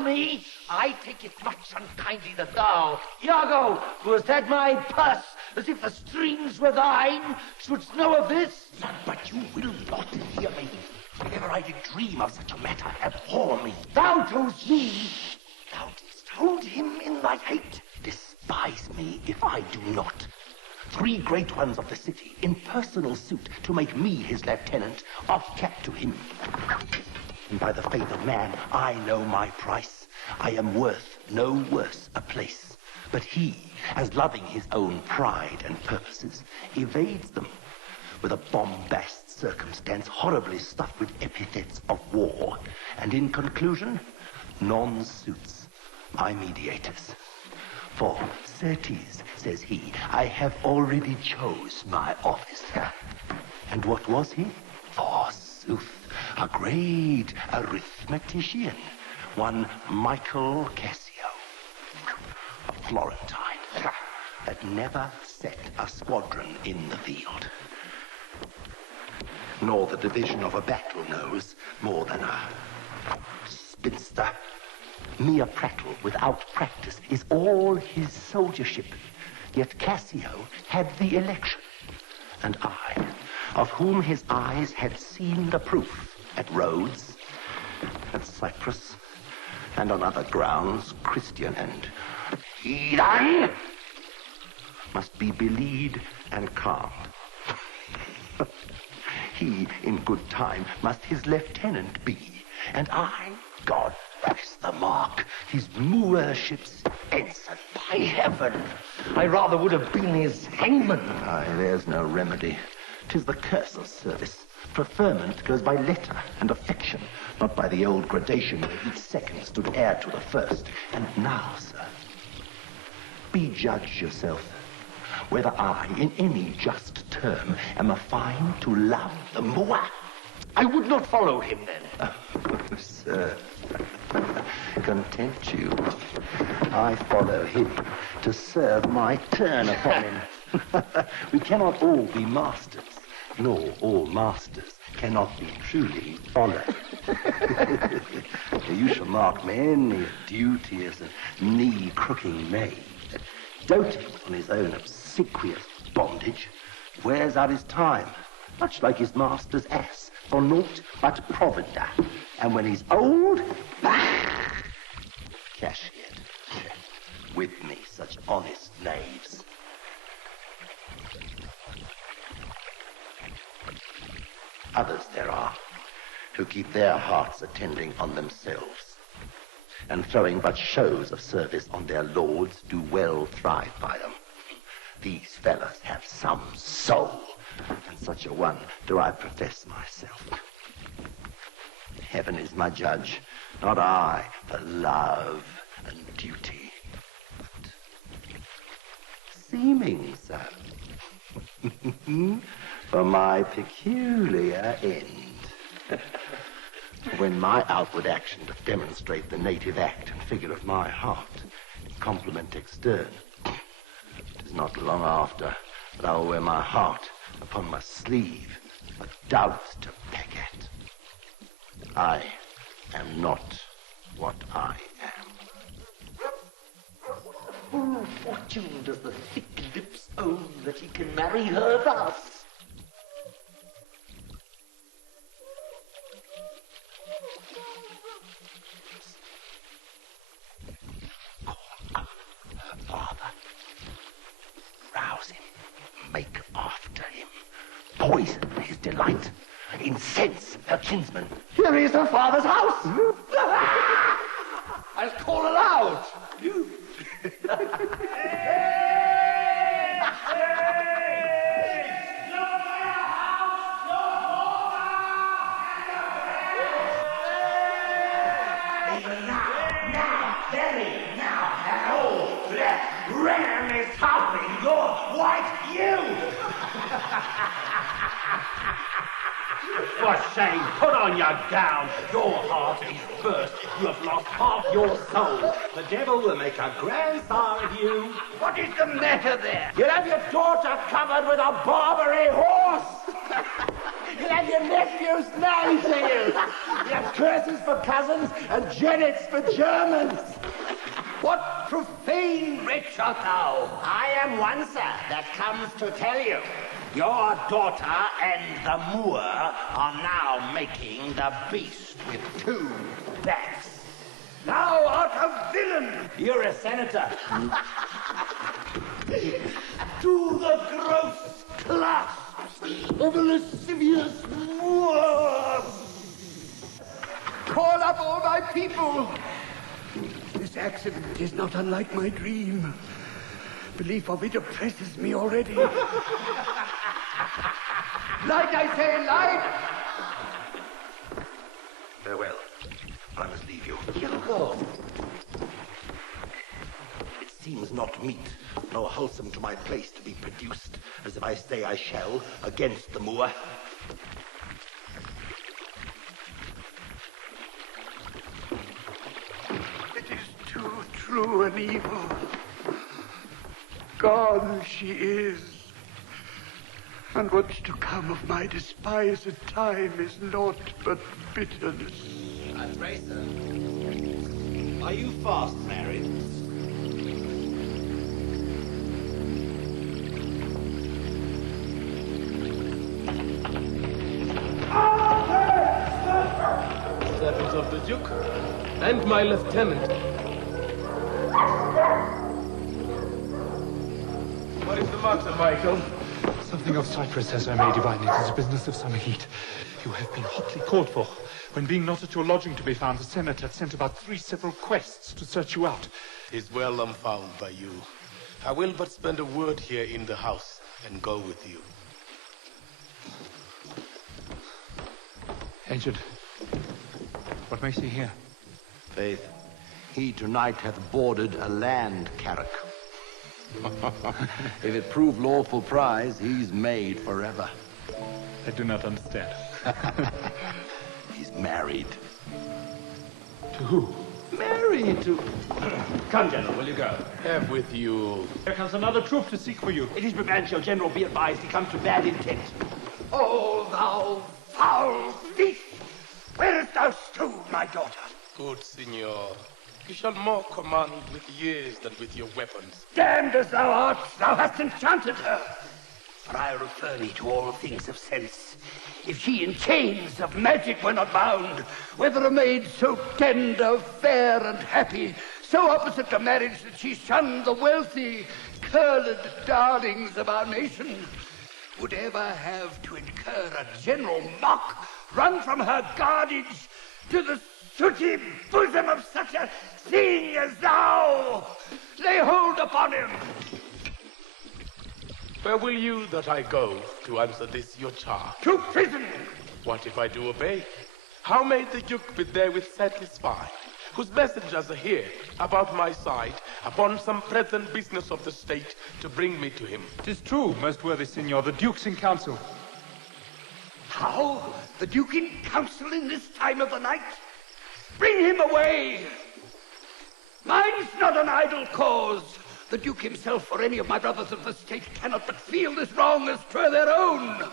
me? I take it much unkindly that thou, Iago, who hast had my purse as if the strings were thine, shouldst know of this. But you will not hear me. Whenever I did dream of such a matter, abhor me. Thou toldst me. Thou didst hold him in thy hate. Despise me if I do not. 3 great ones of the city, in personal suit to make me his lieutenant, are kept to him. And by the faith of man, I know my price. I am worth no worse a place. But he, as loving his own pride and purposes, evades them with a bombast circumstance horribly stuffed with epithets of war. And in conclusion, none suits my mediators. For, certes, says he, I have already chose my office. And what was he? Forsooth, a great arithmetician, one Michael Cassio, a Florentine, that never set a squadron in the field, nor the division of a battle knows more than a spinster. Mere prattle without practice is all his soldiership. Yet Cassio had the election, and I, of whom his eyes had seen the proof at Rhodes, at Cyprus, and on other grounds, Christian and heathen, must be beleed and calmed. He, in good time, must his lieutenant be, and I, God bless the mark, his moorship's ensign. By heaven, I rather would have been his hangman. Aye, there's no remedy. 'Tis the curse of service. Preferment goes by letter and affection, not by the old gradation where each second stood heir to the first. And now, sir, be judge yourself whether I, in any just term, am a fine to love the Moor. I would not follow him, then. Oh, sir, content you. I follow him to serve my turn upon him. We cannot all be masters, nor all masters cannot be truly followed. You shall mark many a duteous and knee-crooking maid, doting on his own obsequious bondage, wears out his time, much like his master's ass, for naught but provender. And when he's old, cashiered. With me, such honest knaves. Others there are who keep their hearts attending on themselves, and throwing but shows of service on their lords, do well thrive by them. These fellows have some soul, and such a one do I profess myself. Heaven is my judge, not I, for love and duty, but seeming so, for my peculiar end. When my outward action doth demonstrate the native act and figure of my heart, in compliment extern, 'tis not long after that I will wear my heart upon my sleeve, for doves to peck at. I am not what I am. Who fortune does the thick lips own that he can marry her thus? Call up her father. Rouse him. Make after him. Poison his delight. Incense her kinsman. Here is her father's house. I'll call aloud. Ram is howling your white ewe! For shame, put on your gown. Your heart is burst. You have lost half your soul. The devil will make a grand star of you. What is the matter there? You'll have your daughter covered with a Barbary horse! You'll have your nephew's married to you. You have curses for cousins and jennets for Germans. What profane wretch art thou? I am one, sir, that comes to tell you. Your daughter and the Moor are now making the beast with 2 backs. Thou art a villain. You're a senator. To the gross clasps of a lascivious Moor. Call up all my people. This accident is not unlike my dream. Belief of it oppresses me already. Light, I say, light! Farewell. I must leave you. Iago! It seems not meet, nor wholesome to my place to be produced, as if I say I shall, against the Moor. It is too true an evil. Gone she is. And what's to come of my despised time is naught but bitterness. Tracer, are you fast married? Servant of the Duke, and my lieutenant. What is the matter, Michael? Something of Cyprus, as I may divine it, is a business of some heat. You have been hotly called for. When being not at your lodging to be found, the Senate had sent about 3 several quests to search you out. Is well I'm found by you. I will but spend a word here in the house and go with you. Aged, what makes you here? Faith, he tonight hath boarded a land carrack. If it prove lawful prize, he's made forever. I do not understand. He's married. To who? Married to... Come, General, will you go? Have with you. Here comes another troop to seek for you. It is Brabantio, General, be advised, he comes to bad intent. Oh, thou foul thief! Where'st thou stowed my daughter? Good signor. You shall more command with years than with your weapons. Damned as thou art, thou hast enchanted her. For I refer thee to all things of sense. If she in chains of magic were not bound, whether a maid so tender, fair, and happy, so opposite to marriage that she shunned the wealthy, curled darlings of our nation, would ever have to incur a general mock, run from her guardage to the sooty bosom of such a thing as thou. Lay hold upon him. Where will you that I go to answer this your charge? To prison. What if I do obey? How may the Duke be therewith satisfied, whose messengers are here about my side, upon some present business of the state, to bring me to him? 'Tis true, most worthy signor, the Duke's in council. How? The Duke in council in this time of the night? Bring him away. Mine's not an idle cause. The Duke himself or any of my brothers of the state cannot but feel this wrong as 'twere their own.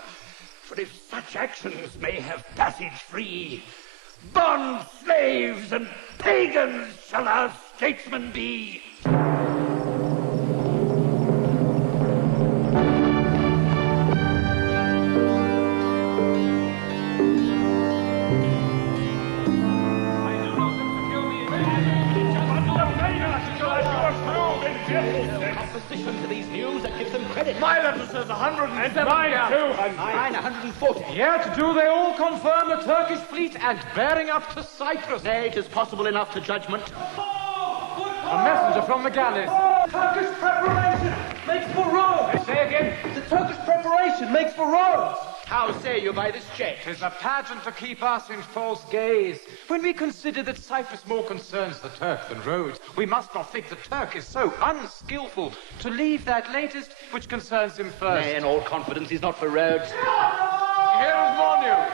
For if such actions may have passage free, bond slaves and pagans shall our statesmen be. Opposition to these news and give them credit. My letter says 107. And mine too. Mine 140. Yet do they all confirm a Turkish fleet and bearing up to Cyprus? Nay, it is possible enough to judgment. A messenger from the galleys. Turkish preparation makes for Rome. Say again. The Turkish preparation makes for Rome. How say you by this check? 'Tis a pageant to keep us in false gaze. When we consider that Cyprus more concerns the Turk than Rhodes, we must not think the Turk is so unskillful to leave that latest which concerns him first. Nay, in all confidence, he's not for Rhodes. Here is more news.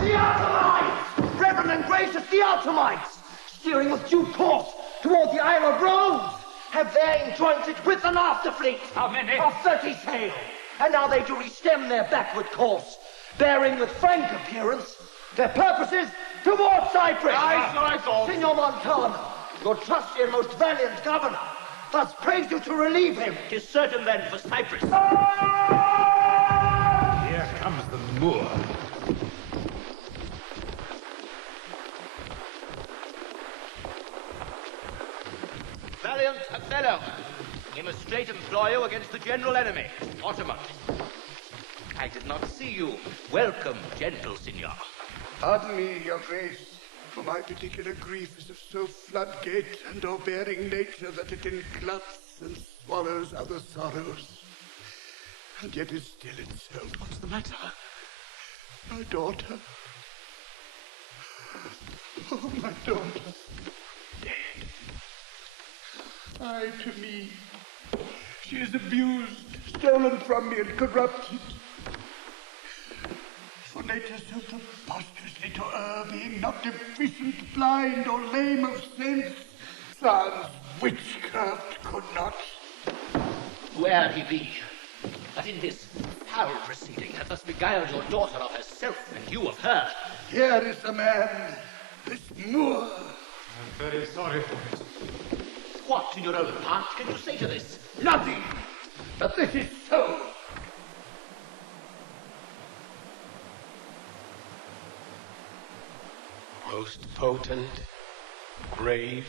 The Ottomites! Reverend and gracious, the Ottomites! Steering with due course toward the Isle of Rhodes, have there enjoined it with an after fleet. How many? Of 30 sail. and now they do restem their backward course, bearing with frank appearance their purposes towards Cyprus. I thought. Signor Montano, your trusty and most valiant governor, thus prays you to relieve him. 'Tis certain then for Cyprus. Here comes the Moor. Valiant Otelo, we must straight employ you against the general enemy, Ottoman. I did not see you. Welcome, gentle signor. Pardon me, your grace, for my particular grief is of so floodgate and o'erbearing nature that it engluts and swallows other sorrows, and yet is still itself. What's the matter? My daughter. Oh, my daughter. Dead. Aye, to me. She is abused, stolen from me, and corrupted. For nature so preposterously to err, being not deficient, blind, or lame of sense, sans witchcraft could not. Where he be, that in this foul proceeding hath thus beguiled your daughter of herself and you of her. Here is the man, this Moor. I'm very sorry for it. What, in your own heart, can you say to this? Nothing, but this is so. Most potent, grave,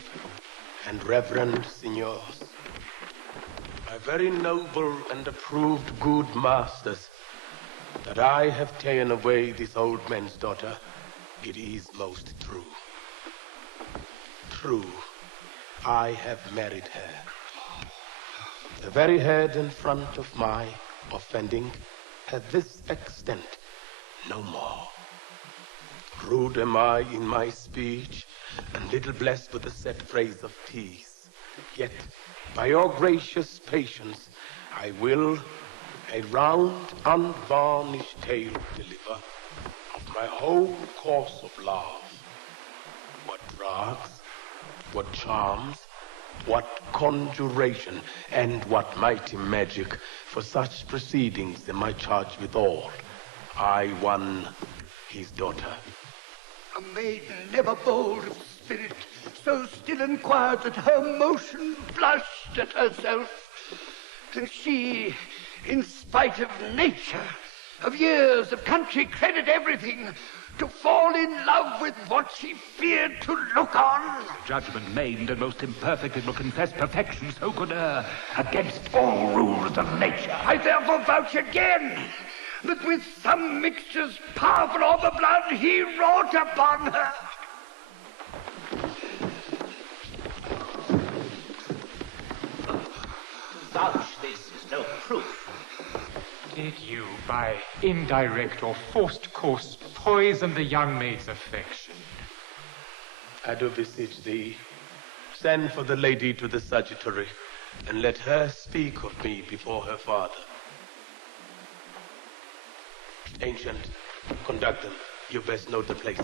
and reverend signors, my very noble and approved good masters, that I have taken away this old man's daughter, it is most true. True, I have married her. The very head and front of my offending hath this extent, no more. Rude am I in my speech, and little blessed with the set phrase of peace. Yet, by your gracious patience, I will a round, unvarnished tale deliver of my whole course of love. What drugs, what charms, what conjuration, and what mighty magic, for such proceedings am I charged withal. I won his daughter. A maiden never bold of spirit, so still inquired that her motion blushed at herself. And she, in spite of nature, of years, of country credit, everything, to fall in love with what she feared to look on. Judgment maimed and most imperfect, it will confess perfection so could err against all rules of nature. I therefore vouch again that with some mixtures powerful of the blood he wrought upon her. Vouch this is no proof. Did you, by indirect or forced course, poison the young maid's affection? I do beseech thee, send for the lady to the sagittary, and let her speak of me before her father. Ancient, conduct them. You best know the place.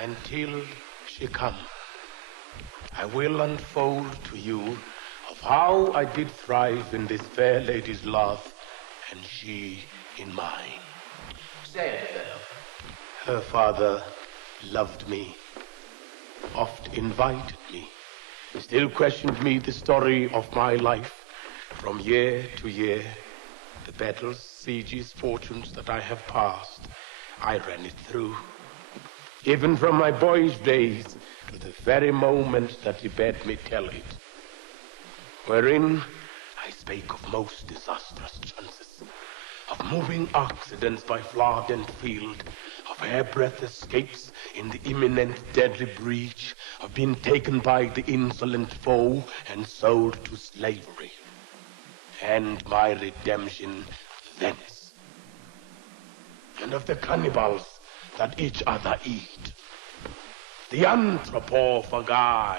Until she come, I will unfold to you of how I did thrive in this fair lady's love, and she in mine. Say it, fellow. Her father loved me, oft invited me, still questioned me the story of my life from year to year. The battles, sieges, fortunes that I have passed, I ran it through. Even from my boyish days to the very moment that he bade me tell it, wherein I spake of most disastrous chances, of moving accidents by flood and field, of hairbreadth escapes in the imminent deadly breach, of being taken by the insolent foe and sold to slavery, and my redemption thence, and of the cannibals that each other eat, the anthropophagi,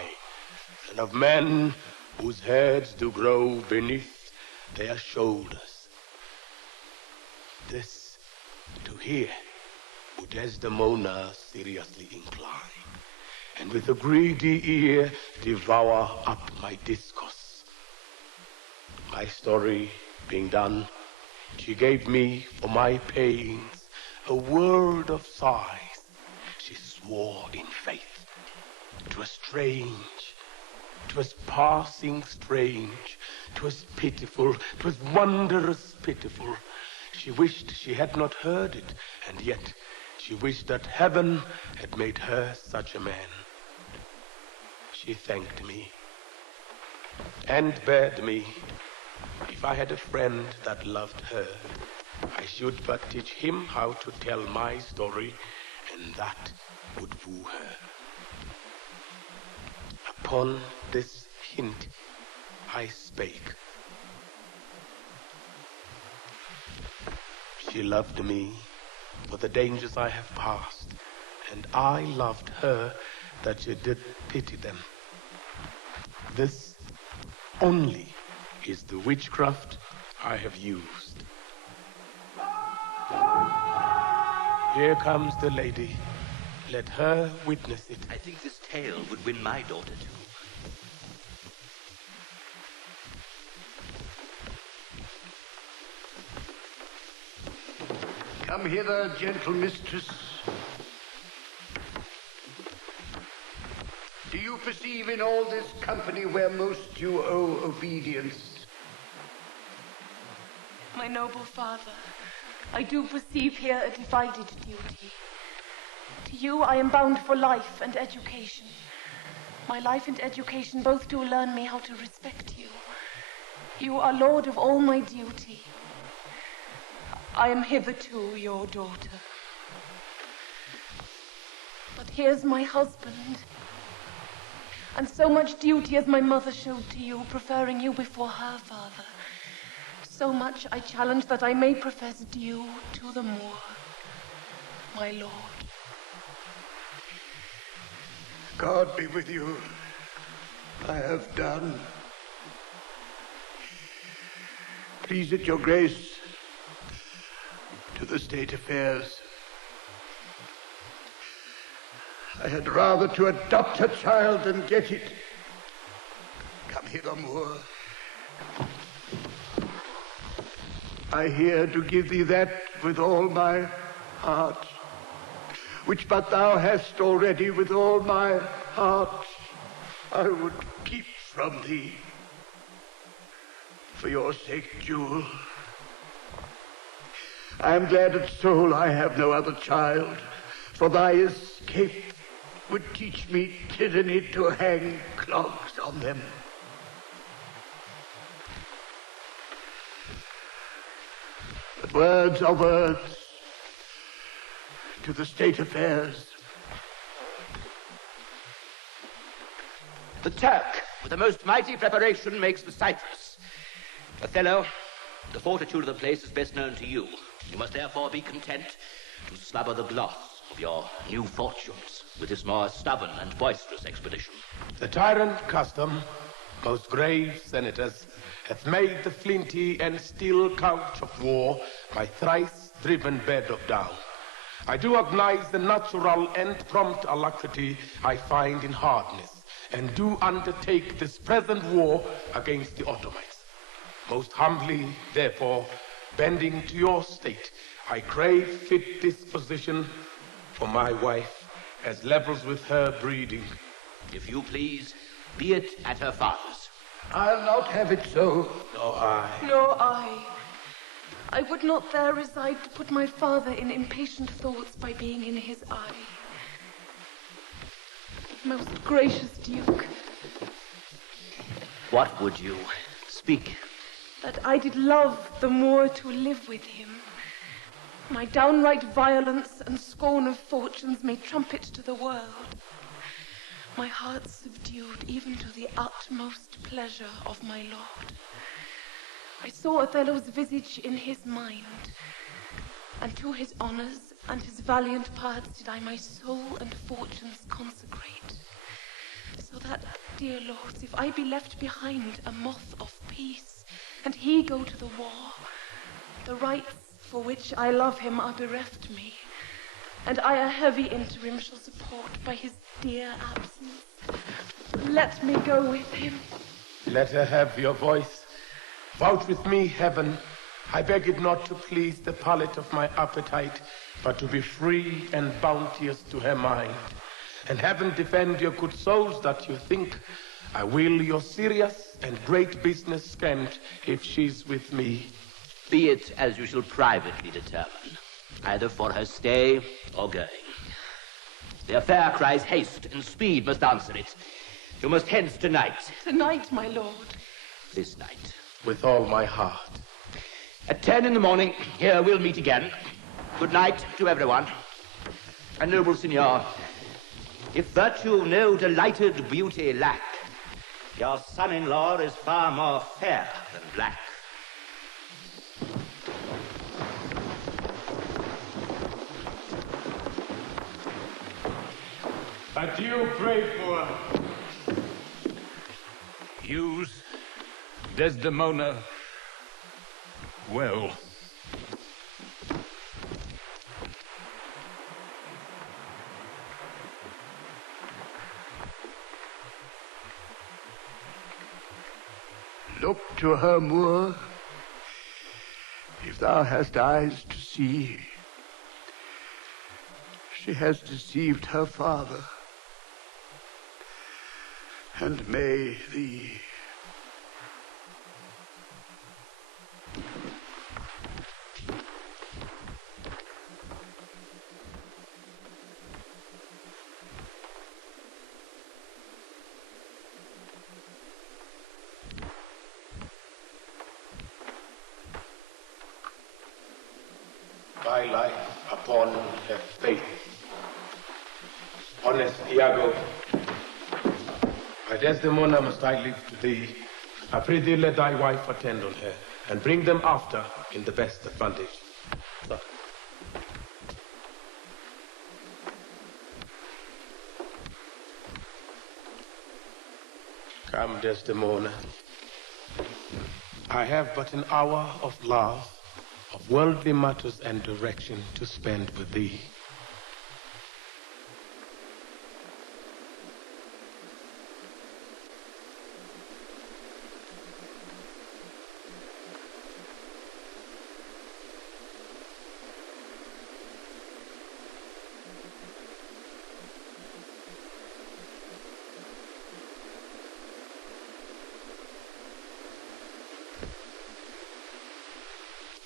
and of men whose heads do grow beneath their shoulders. This to hear would Desdmémona seriously incline, and with a greedy ear devour up my discourse. My story being done, she gave me for my pains a world of sighs. She swore in faith. 'Twas strange, 'twas passing strange, 'twas pitiful, 'twas wondrous pitiful. She wished she had not heard it, and yet she wished that heaven had made her such a man. She thanked me and bade me, if I had a friend that loved her, I should but teach him how to tell my story, and that would woo her. Upon this hint I spake. She loved me for the dangers I have passed, and I loved her that she did pity them. This only is the witchcraft I have used. Here comes the lady. Let her witness it. I think this tale would win my daughter too. Come hither, gentle mistress. Do you perceive in all this company where most you owe obedience? My noble father, I do perceive here a divided duty. To you I am bound for life and education. My life and education both do learn me how to respect you. You are lord of all my duty. I am hitherto your daughter. But here's my husband. And so much duty as my mother showed to you, preferring you before her father. So much I challenge that I may profess due to the Moor, my lord. God be with you. I have done. Please it your grace, to the state affairs. I had rather to adopt a child than get it. Come hither, Moor. I here do give thee that with all my heart, which but thou hast already with all my heart I would keep from thee. For your sake, jewel, I am glad at soul I have no other child, for thy escape would teach me tyranny to hang clogs on them. But words are words. To the state affairs. The Turk, with the most mighty preparation, makes the cypress. Otelo, the fortitude of the place is best known to you. You must therefore be content to slabber the gloss of your new fortunes with this more stubborn and boisterous expedition. The tyrant custom, most grave senators, hath made the flinty and still couch of war my thrice-driven bed of down. I do acknowledge the natural and prompt alacrity I find in hardness, and do undertake this present war against the Ottomans. Most humbly, therefore, bending to your state, I crave fit disposition for my wife, as levels with her breeding. If you please, be it at her father's. I'll not have it so. Nor I. Nor I. I would not there reside to put my father in impatient thoughts by being in his eye. Most gracious Duke. What would you? Speak. That I did love the more to live with him. My downright violence and scorn of fortunes may trumpet to the world. My heart subdued even to the utmost pleasure of my lord. I saw Othelo's visage in his mind, and to his honours and his valiant parts did I my soul and fortunes consecrate. So that, dear lords, if I be left behind a moth of peace, and he go to the war, the rights for which I love him are bereft me, and I a heavy interim shall support by his dear absence. Let me go with him. Let her have your voice. Vouch with me, heaven. I beg it not to please the palate of my appetite, but to be free and bounteous to her mind. And heaven defend your good souls that you think I will your serious and great business spend if she's with me. Be it as you shall privately determine, either for her stay or going. The affair cries haste, and speed must answer it. You must hence tonight. Tonight, my lord. This night. With all my heart. At 10 in the morning, here we'll meet again. Good night to everyone. And noble signor, if virtue no delighted beauty lack, your son-in-law is far more fair than black. Adieu, brave Moor. Use Desdmémona well. Look to her, Moor, if thou hast eyes to see. She has deceived her father, and may thee. My life upon her faith. Honest Iago, my Desdemona must I leave to thee. I pray thee let thy wife attend on her, and bring them after in the best advantage. So. Come, Desdemona. I have but an hour of love, of worldly matters and direction to spend with thee.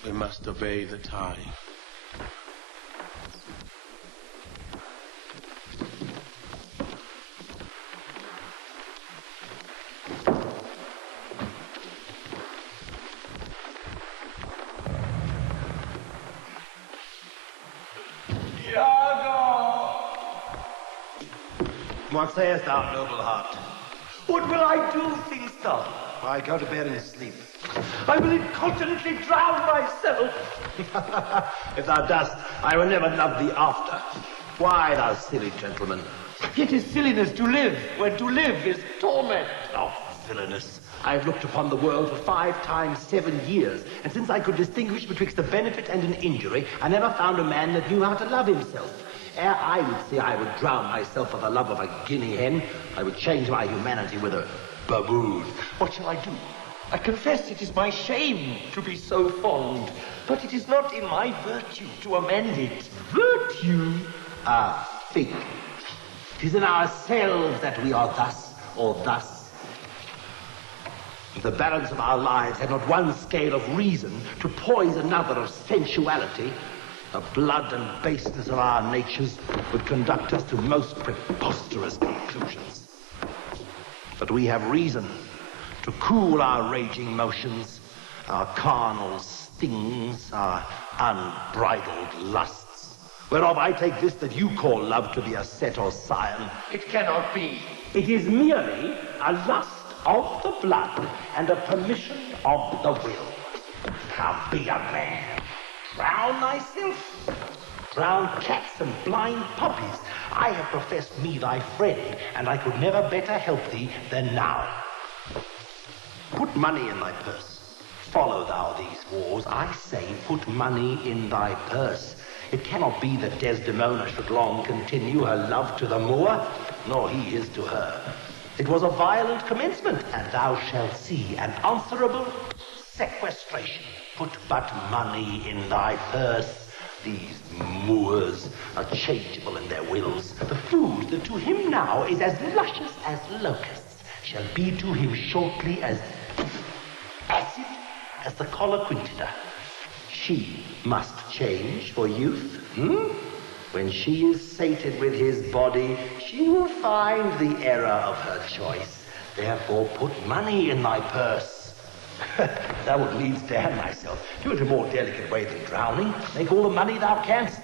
We must obey the time. What sayest thou, noble heart? What will I do, thinkst thou? I go to bed and sleep. I will incontinently drown myself. If thou dost, I will never love thee after. Why, thou silly gentleman? It is silliness to live, when to live is torment. Oh, villainous. I have looked upon the world for 5 times 7 years, and since I could distinguish betwixt a benefit and an injury, I never found a man that knew how to love himself. Ere I would say I would drown myself for the love of a guinea hen, I would change my humanity with a baboon. What shall I do? I confess it is my shame to be so fond, but it is not in my virtue to amend it. Virtue? Ah, fig. 'Tis in ourselves that we are thus or thus. If the balance of our lives had not one scale of reason to poise another of sensuality, the blood and baseness of our natures would conduct us to most preposterous conclusions. But we have reason to cool our raging motions, our carnal stings, our unbridled lusts, whereof I take this that you call love to be a set or scion. It cannot be. It is merely a lust of the blood and a permission of the will. Come, be a man. Drown thyself. Drown cats and blind puppies. I have professed me thy friend, and I could never better help thee than now. Put money in thy purse. Follow thou these wars. I say, put money in thy purse. It cannot be that Desdmémona should long continue her love to the Moor, nor he his to her. It was a violent commencement, and thou shalt see an answerable sequestration. Put but money in thy purse. These Moors are changeable in their wills. The food that to him now is as luscious as locusts shall be to him shortly as acid as the coloquintida. She must change for youth. When she is sated with his body, she will find the error of her choice. Therefore put money in thy purse. Thou wilt needs damn thyself. Do it a more delicate way than drowning. Make all the money thou canst.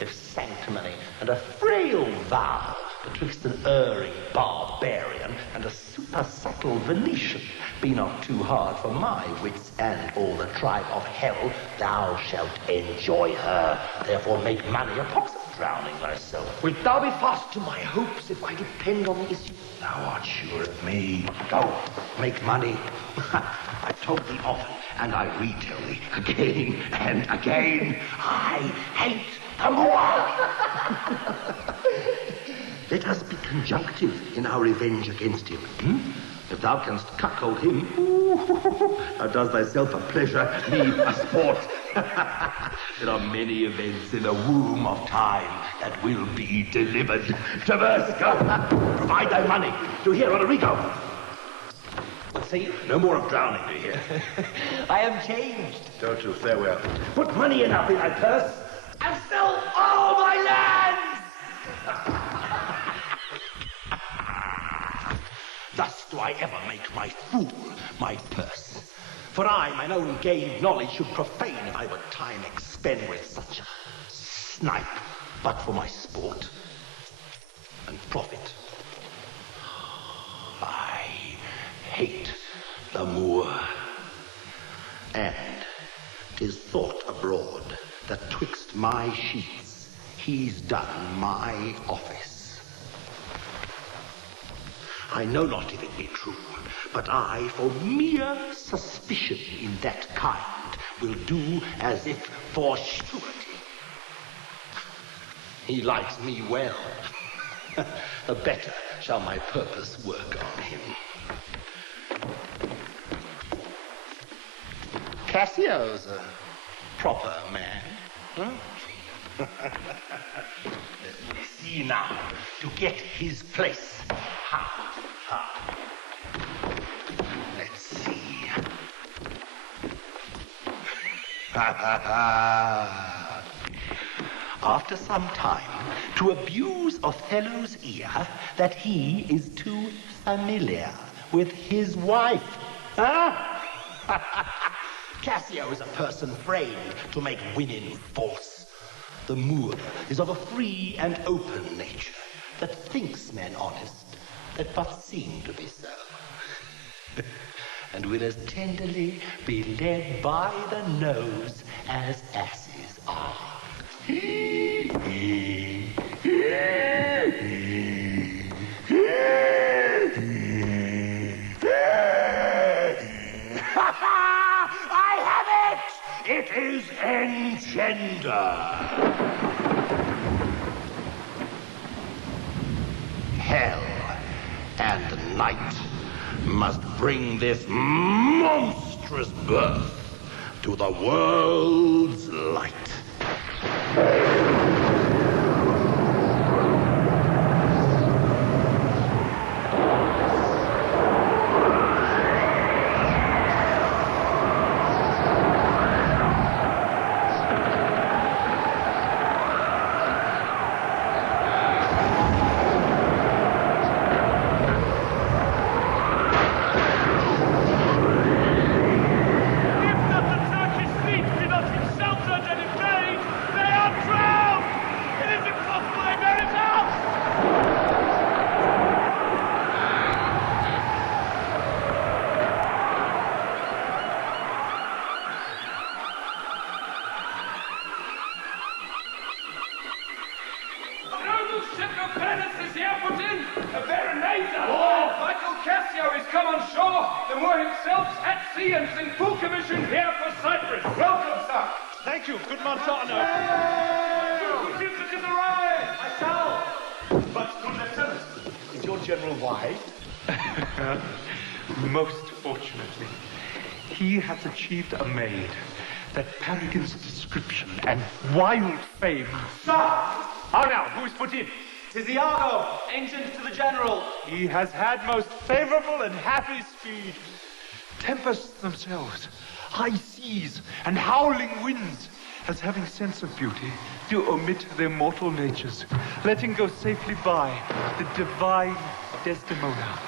If sanctimony and a frail vow betwixt an erring barbarian and a super-subtle Venetian be not too hard for my wits and all the tribe of hell, thou shalt enjoy her. Therefore make money a pox of drowning thyself. Wilt thou be fast to my hopes if I depend on the issue? Thou art sure of me. Go, make money. I told thee often, and I retell thee again and again, I hate the Moor. Let us be conjunctive in our revenge against him. If thou canst cuckold him, thou dost thyself a pleasure, me a sport. There are many events in the womb of time that will be delivered. Traverse, go. Provide thy money. Do here, Rodrigo. See, no more of drowning, do you hear? I am changed. Don't you, farewell. Put money enough in thy purse and sell all my lands! Thus do I ever make my fool my purse. For I, mine own gained knowledge, should profane if I would time expend with such a snipe, but for my sport and profit. I hate the Moor, and 'tis thought abroad that twixt my sheets he's done my office. I know not if it be true, but I, for mere suspicion in that kind, will do as if for surety. He likes me well. The better shall my purpose work on him. Cassio's a proper man. Let me see now, to get his place. How? Let's see. After some time, to abuse Othelo's ear that he is too familiar with his wife. Cassio is a person framed to make women false. The Moor is of a free and open nature that thinks men honest, that but seem to be so, and will as tenderly be led by the nose as asses are. I have it! It is engender. Hell and night must bring this monstrous birth to the world's light. Cassio is come on shore. The Moor himself's at sea and is in full commission here for Cyprus. Welcome, sir. Thank you, good Montano. General why? Most fortunately, he hath achieved a maid that Paragon's description and wild fame. Sir! How now? Who is put in? 'Tis Iago, ancient to the general. He has had most favorable and happy speed. Tempests themselves, high seas, and howling winds, as having sense of beauty, do omit their mortal natures, letting go safely by the divine Desdmémona.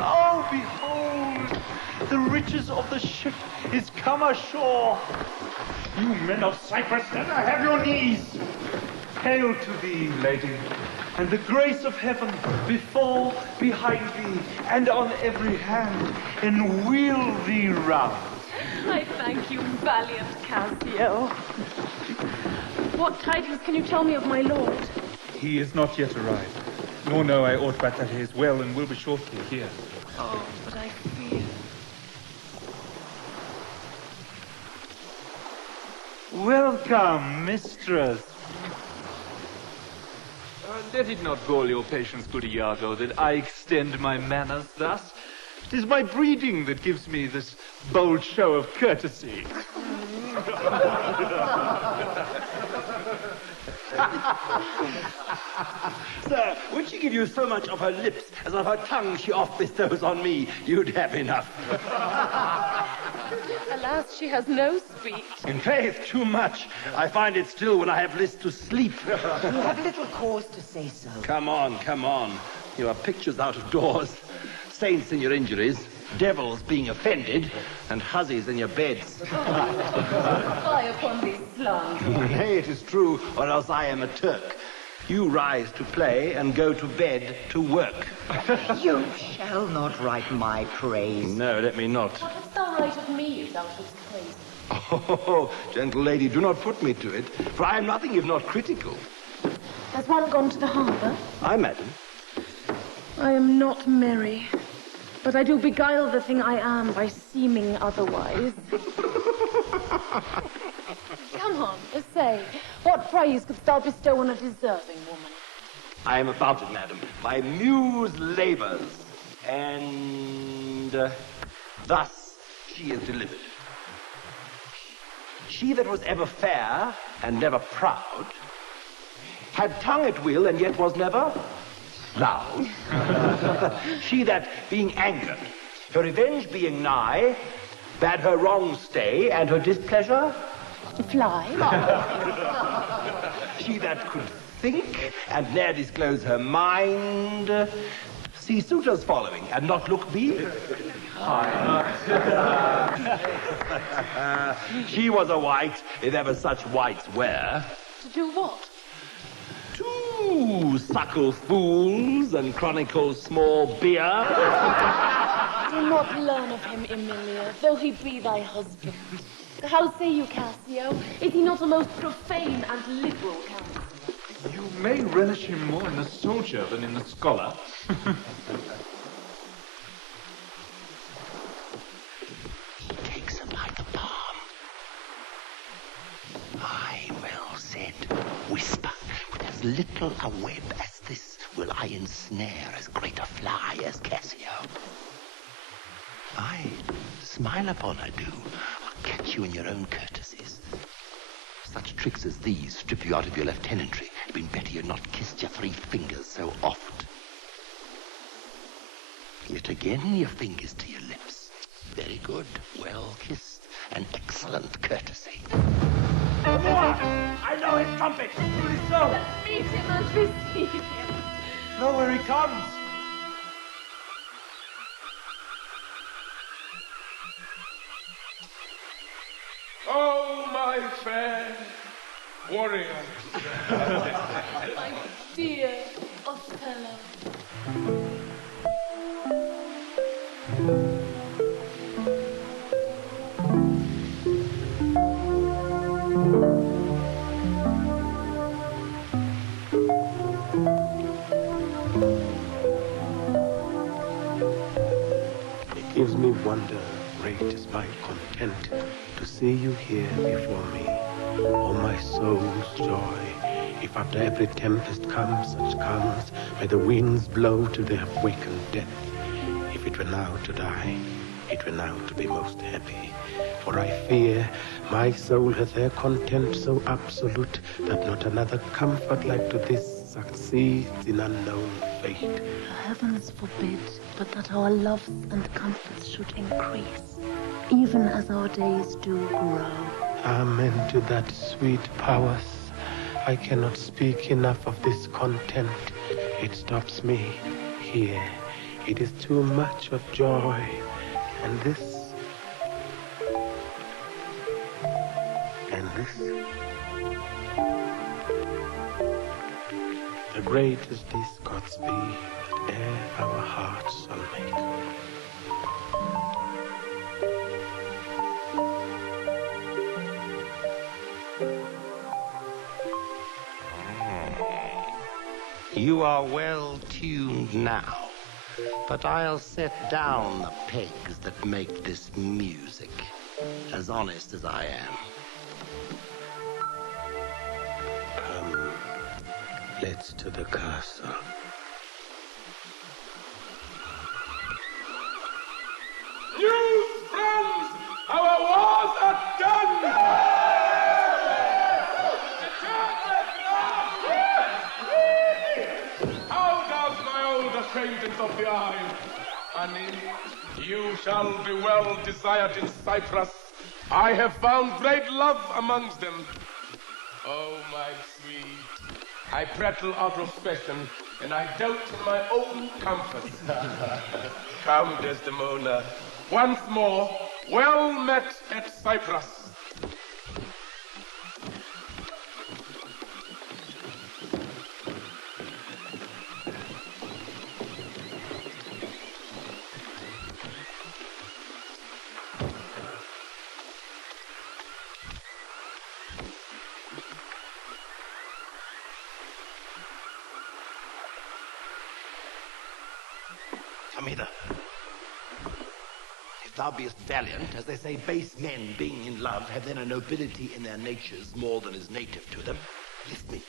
Oh, behold! The riches of the ship is come ashore. You men of Cyprus, let I have your knees. Hail to thee, lady, and the grace of heaven before, behind thee, and on every hand, enwheel thee round. I thank you, valiant Cassio. What tidings can you tell me of my lord? He is not yet arrived, nor know I aught but that he is well and will be shortly here. Oh, but I fear. Welcome, mistress. Let it not gall your patience, good Iago, that I extend my manners thus. It is my breeding that gives me this bold show of courtesy. Sir, would she give you so much of her lips as of her tongue she oft bestows on me, you'd have enough. Alas, she has no speech. In faith, too much. I find it still when I have list to sleep. You have little cause to say so. Come on, come on. You are pictures out of doors. Saints in your injuries, devils being offended, and huzzies in your beds. Fie upon these slanders. Nay, it is true, or else I am a Turk. You rise to play and go to bed to work. You shall not write my praise. No, let me not. What hast thou right of me if thou shouldst praise? Oh, gentle lady, do not put me to it, for I am nothing if not critical. Has one gone to the harbour? Aye, madam. I am not merry, but I do beguile the thing I am by seeming otherwise. Come on, say, what praise couldst thou bestow on a deserving woman? I am about it, madam. My muse labours, and thus she is delivered. She that was ever fair and never proud, had tongue at will and yet was never loud. She that, being angered, her revenge being nigh, bade her wrong stay and her displeasure fly. She that could think and ne'er disclose her mind, see suitors following and not look be. She was a wight, if ever such wights were. To do what? To suckle fools and chronicle small beer. Do not learn of him, Emilia, though he be thy husband. How say you, Cassio? Is he not a most profane and liberal counsellor? You may relish him more in the soldier than in the scholar. He takes her by the palm. Aye, well said. Whisper, with as little a web as this will I ensnare as great a fly as Cassio. Aye, smile upon her, do. I'll catch you in your own courtesies. Such tricks as these strip you out of your lieutenantry. It'd been better you'd not kissed your 3 fingers so oft. Yet again your fingers to your lips. Very good, well kissed, an excellent courtesy. I know his trumpet. Truly so. Let's meet him and receive him. Know where he comes. Oh, my fair warrior. My dear Otelo. It gives me wonder, great is my content, to see you here before me. Oh, my soul's joy, If after every tempest comes such calms, may the winds blow till they have wakened death. If it were now to die, it were now to be most happy. For I fear my soul hath there content so absolute that not another comfort like to this succeeds in unknown fate. Heavens forbid, but that our loves and comforts should increase, even as our days do grow. Amen to that sweet powers. I cannot speak enough of this content. It stops me here. It is too much of joy. And this. The greatest is God's be that e'er our hearts shall make. You are well tuned now, but I'll set down the pegs that make this music, as honest as I am. Come, let's to the castle. News, friends! Our wars are done! Acquaintance of the eye, Annie, you shall be well desired in Cyprus. I have found great love amongst them. Oh, my sweet, I prattle out of fashion, and I dote in my own comfort. Come, Desdmémona, once more, well met at Cyprus. Come hither. If thou beest valiant, as they say, base men being in love have then a nobility in their natures more than is native to them. Lift me.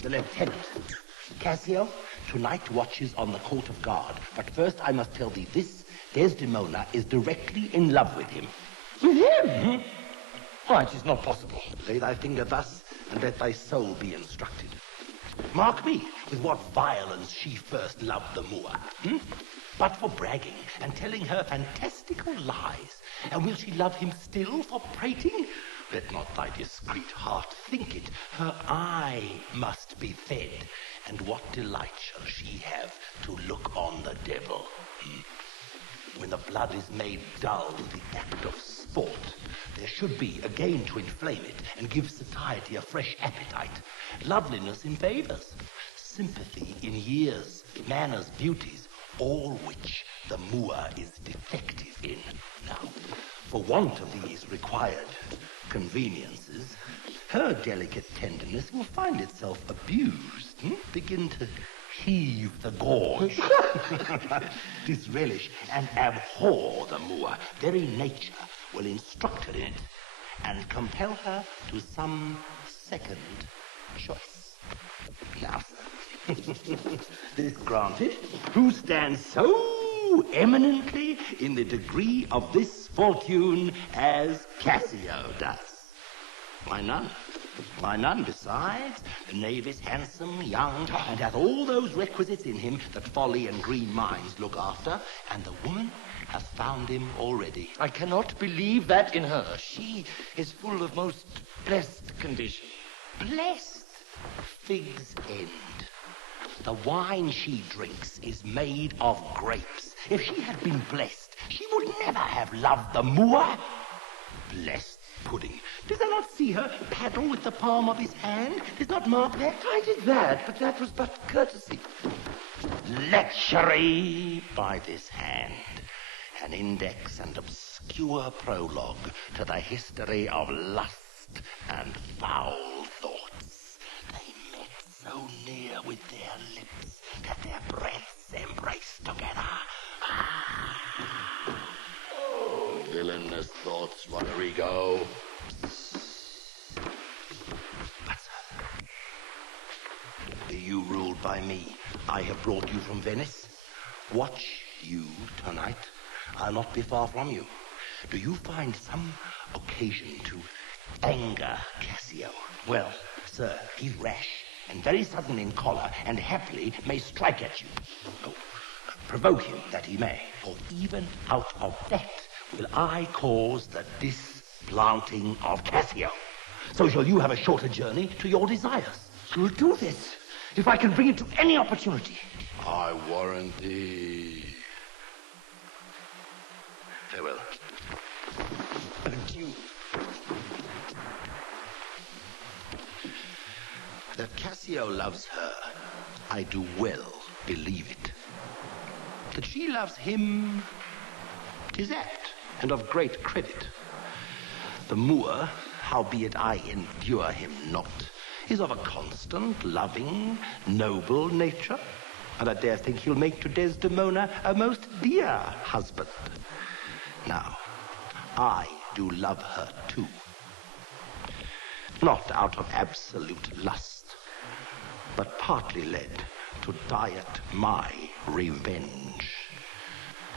The lieutenant, Cassio, tonight watches on the court of guard. But first I must tell thee this, Desdmémona is directly in love with him. With him? Why, it is not possible. Lay thy finger thus, and let thy soul be instructed. Mark me with what violence she first loved the Moor. But for bragging and telling her fantastical lies. And will she love him still for prating? Let not thy discreet heart think it. Her eye must be fed. And what delight shall she have to look on the devil? When the blood is made dull with the act of sport, there should be again to inflame it and give satiety a fresh appetite. Loveliness in favors, sympathy in years, manners, beauties, all which the Moor is defective in. Now, for want of these required conveniences, her delicate tenderness will find itself abused, begin to heave the gorge, disrelish and abhor the Moor. Very nature will instruct her in it and compel her to some second choice. Now, this granted, who stands so eminently in the degree of this fortune as Cassio does? Why, none. Why, none. Besides, the knave is handsome, young, and hath all those requisites in him that folly and green minds look after, and the woman hath found him already. I cannot believe that in her. She is full of most blessed condition. Blessed? Fig's end. The wine she drinks is made of grapes. If she had been blessed, she would never have loved the Moor. Blessed pudding. Does thou not see her paddle with the palm of his hand? Does not mark that? I did that, but that was but courtesy. Lechery by this hand. An index and obscure prologue to the history of lust and foul thoughts. They met so near with their lips that their breaths embraced together. villainous thoughts, Rodrigo. Be you ruled by me. I have brought you from Venice. Watch you tonight. I'll not be far from you. Do you find some occasion to anger Cassio? Well, sir, he's rash and very sudden in choler, and happily may strike at you. Oh, provoke him that he may, for even out of that will I cause the displanting of Cassio. So shall you have a shorter journey to your desires. You'll do this, if I can bring it to any opportunity. I warrant thee. Farewell. Adieu. That Cassio loves her, I do well believe it. That she loves him, 'tis apt, and of great credit. The Moor, howbeit I endure him not, is of a constant, loving, noble nature, and I dare think he'll make to Desdmémona a most dear husband. Now, I do love her too. Not out of absolute lust, but partly led to diet my revenge.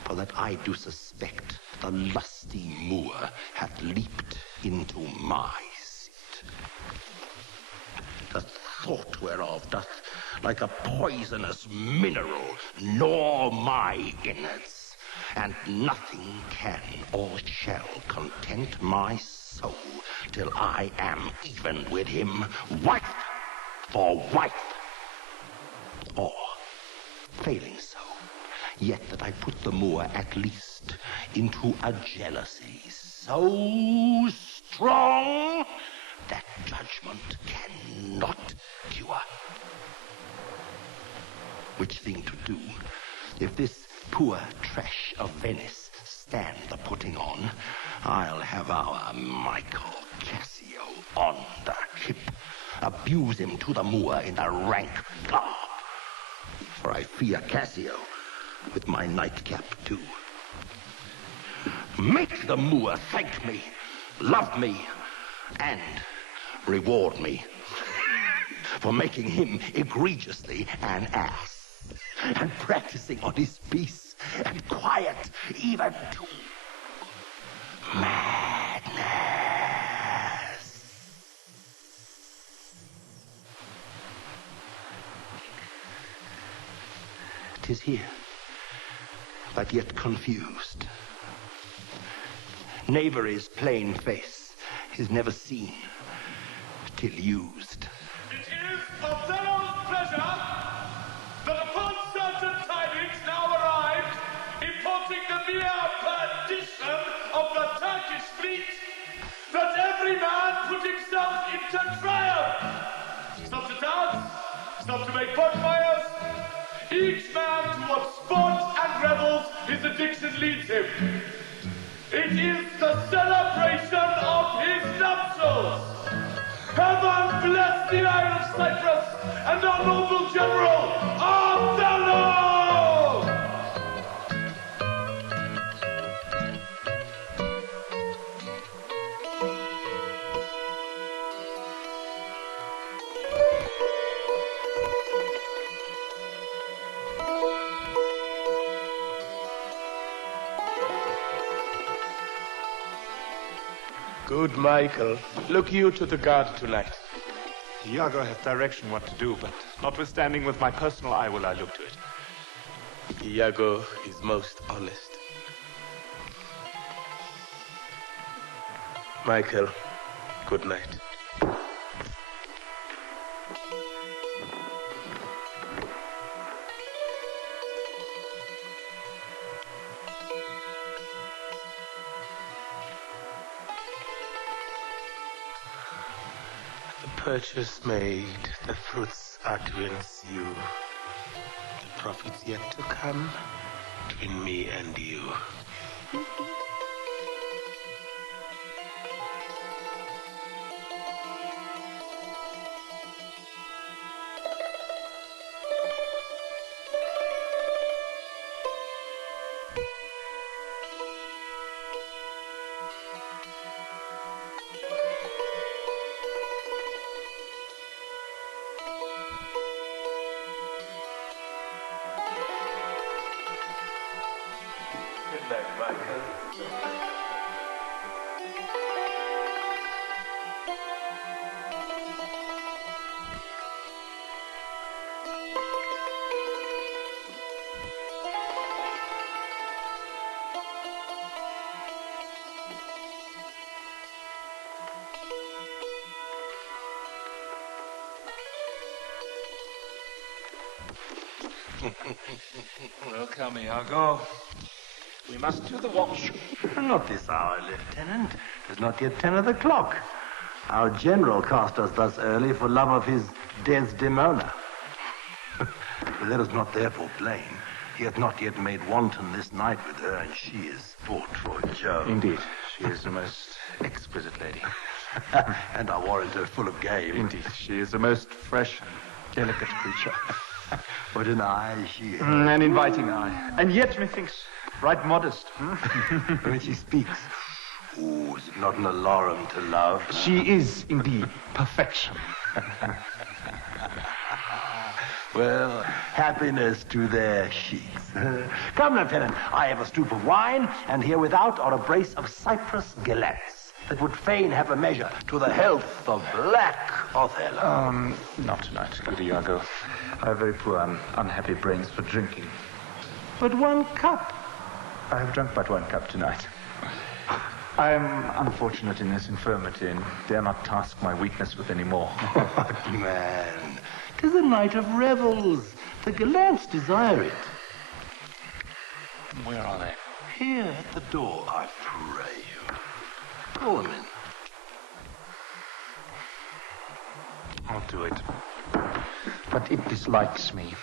For that I do suspect the lusty Moor hath leaped into my seat. The thought whereof doth, like a poisonous mineral, gnaw my innards, and nothing can or shall content my soul till I am even with him, wife for wife. Or, failing so, yet that I put the Moor at least into a jealousy so strong that judgment cannot cure. Which thing to do, if this poor trash of Venice stand the putting on, I'll have our Michael Cassio on the hip, abuse him to the Moor in the rank garb. For I fear Cassio with my nightcap too. Make the Moor thank me, love me, and reward me for making him egregiously an ass, and practicing on his peace and quiet even to madness. 'Tis here, but yet confused. Knavery's plain face is never seen till used. It is Otelo's pleasure that upon certain tidings now arrived, importing the mere perdition of the Turkish fleet, that every man put himself into trial. Some to dance, some to make bonfires, each man to what sport and revels his addiction leads him. It is the celebration of his nuptials. Heaven bless the Isle of Cyprus and our noble general, Otelo! Good Michael, look you to the guard tonight. Iago hath direction what to do, but notwithstanding with my personal eye will I look to it. Iago is most honest. Michael, good night. Purchase made, the fruits are to ensue. The profits yet to come, between me and you. Well, come, Iago. We must do the watch. Not this hour, Lieutenant. It's not yet 10 of the clock. Our general cast us thus early for love of his Desdmémona. But let us not therefore blame. He hath not yet made wanton this night with her, and she is sport for Joe. Indeed, she is the most exquisite lady. And I warrant her full of game. Indeed, she is the most fresh and delicate creature. What an eye she has. An inviting eye. And yet, methinks, right modest. When she speaks, ooh, is it not an alarum to love? She is, indeed, perfection. Well, happiness to their cheeks. Come, Lieutenant, I have a stoup of wine, and here without are a brace of Cyprus gallants that would fain have a measure to the health of Black Otelo. Not tonight, good Iago. I have very poor and unhappy brains for drinking. But 1 cup. I have drunk but 1 cup tonight. I am unfortunate in this infirmity and dare not task my weakness with any more. Oh, man, 'tis a night of revels. The gallants desire it. Where are they? Here at the door, I pray you. Call them in. I'll do it. But it dislikes me.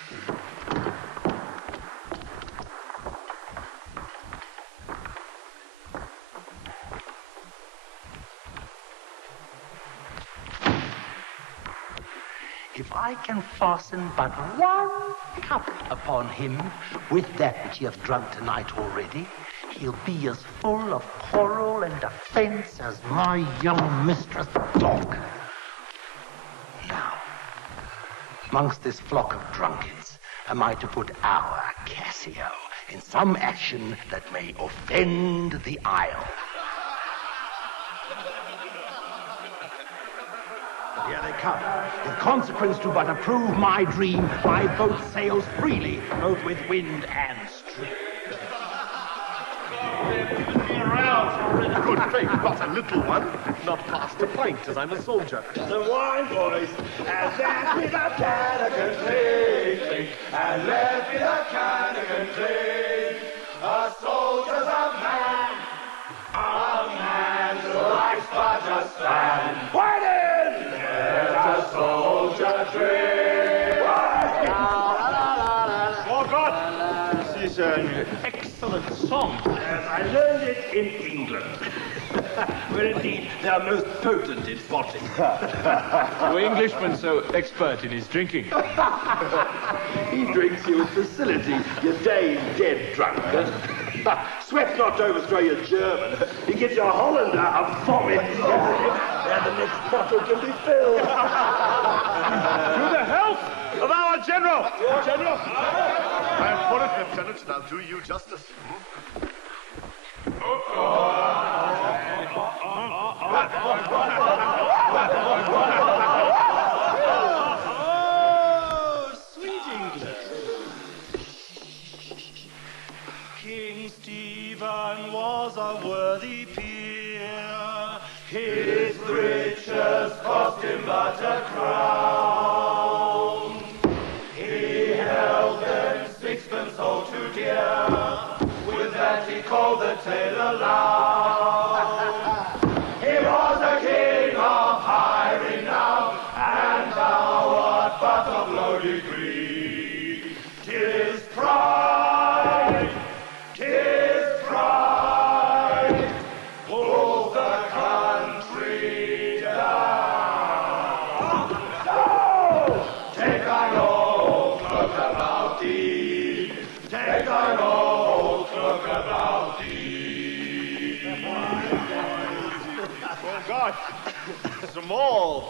If I can fasten but 1 cup upon him with that which he hath drunk tonight already, he'll be as full of quarrel and offence as my young mistress dog. Now, amongst this flock of drunkards, am I to put our Cassio in some action that may offend the isle? But here they come. In consequence to but approve my dream, my boat sails freely, both with wind and stream. Good faith, but a little one. Not past a pint, as I'm a soldier. The wine, boys, and let me the Canagan drink, and let me the Canagan drink. A soldier's a man's life's but a stand. Wine in! Let a soldier drink. Oh, God! This is an excellent song. Yes, I learned it in England. Where indeed they are most potent in spotting. No Englishman so expert in his drinking. He drinks you with facility, you dame dead drunkard. Sweat not to overthrow your German. He gives your Hollander a vomit, and the next bottle can be filled. To the health of our general! General! I am for it, Lieutenant, and I'll do you justice. Oh, sweet England. King Stephen was a worthy peer. His riches cost him but a crown. He held them sixpence all too dear. With that he called the tale aloud. He was a king of high renown, and thou art but of low degree. 'Tis pride, pulls the country down. No! Take thine old cloak about thee. Take thine old cloak about thee. Oh, God! It's a more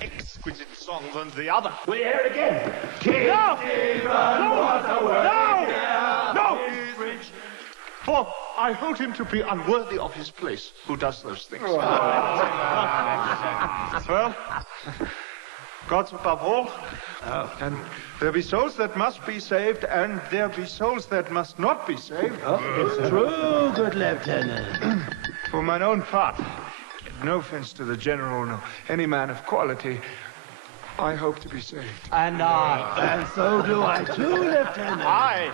exquisite song than the other. Will you hear it again? King Stephen was a worthy peer. No! His rich For I hold him to be unworthy of his place, who does those things. Well, God's above all, and there be souls that must be saved, and there be souls that must not be saved. It's true, good Lieutenant. For mine own part, no offense to the General, no any man of quality, I hope to be saved. And I. And so do I too, Lieutenant. I,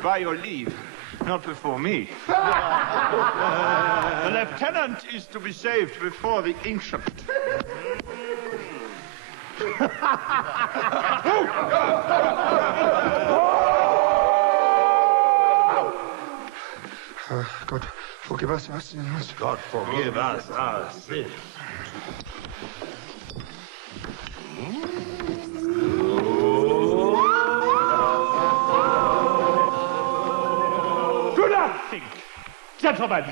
by your leave, not before me. The lieutenant is to be saved before the ancient. God forgive us our sins. God forgive us our sins. Do not think, gentlemen,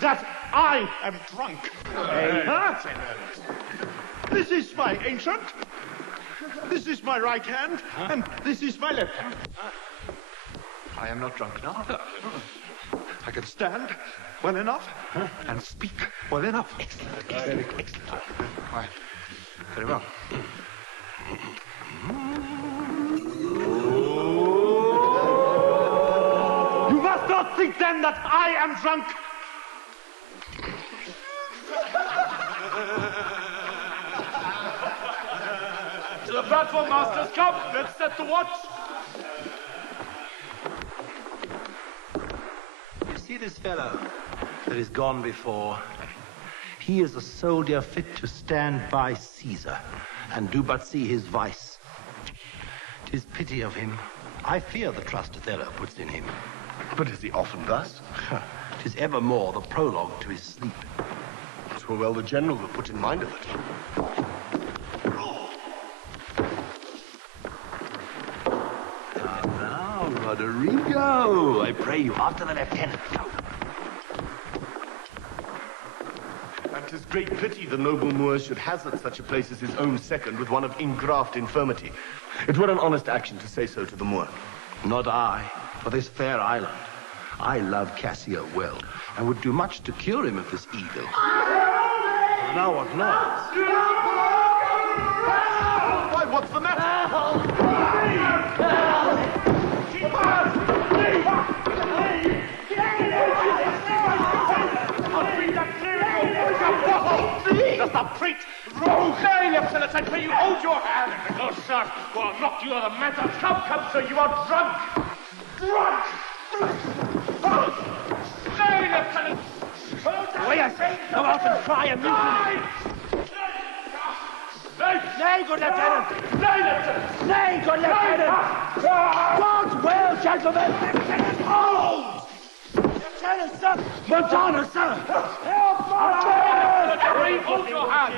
that I am drunk. This is my ancient. This is my right hand, and this is my left hand. I am not drunk now. I can stand well enough and speak well enough. Excellent. Right. Very well. You must not think then that I am drunk. To the platform, masters, come! Let's set the watch! You see this fellow that is gone before? He is a soldier fit to stand by Caesar, and do but see his vice. 'Tis pity of him. I fear the trust Othello puts in him. But is he often thus? 'Tis evermore the prologue to his sleep. 'Twere well the general were put in mind of it. Now, Rodrigo, I pray you, after the lieutenant. And 'tis great pity the noble Moor should hazard such a place as his own second with one of ingraft infirmity. It were an honest action to say so to the Moor. Not I, for this fair island. I love Cassio well, and would do much to cure him of this evil. Now what noise? Why, what's the matter? Does the preach? Rogue! Nay, Lieutenant, I pray you hold your hand. No, sir, or I'll knock you on the matter. Come, sir, you are drunk. Drunk! Nay, Lieutenant! Wait, I say, go out and try a mutiny. Nay, good Lieutenant! Nay, Lieutenant! Nay, good Lieutenant! God's will, gentlemen! Lieutenant, hold! Lieutenant, sir! Madonna, sir! Help, Lieutenant! Hold your hand!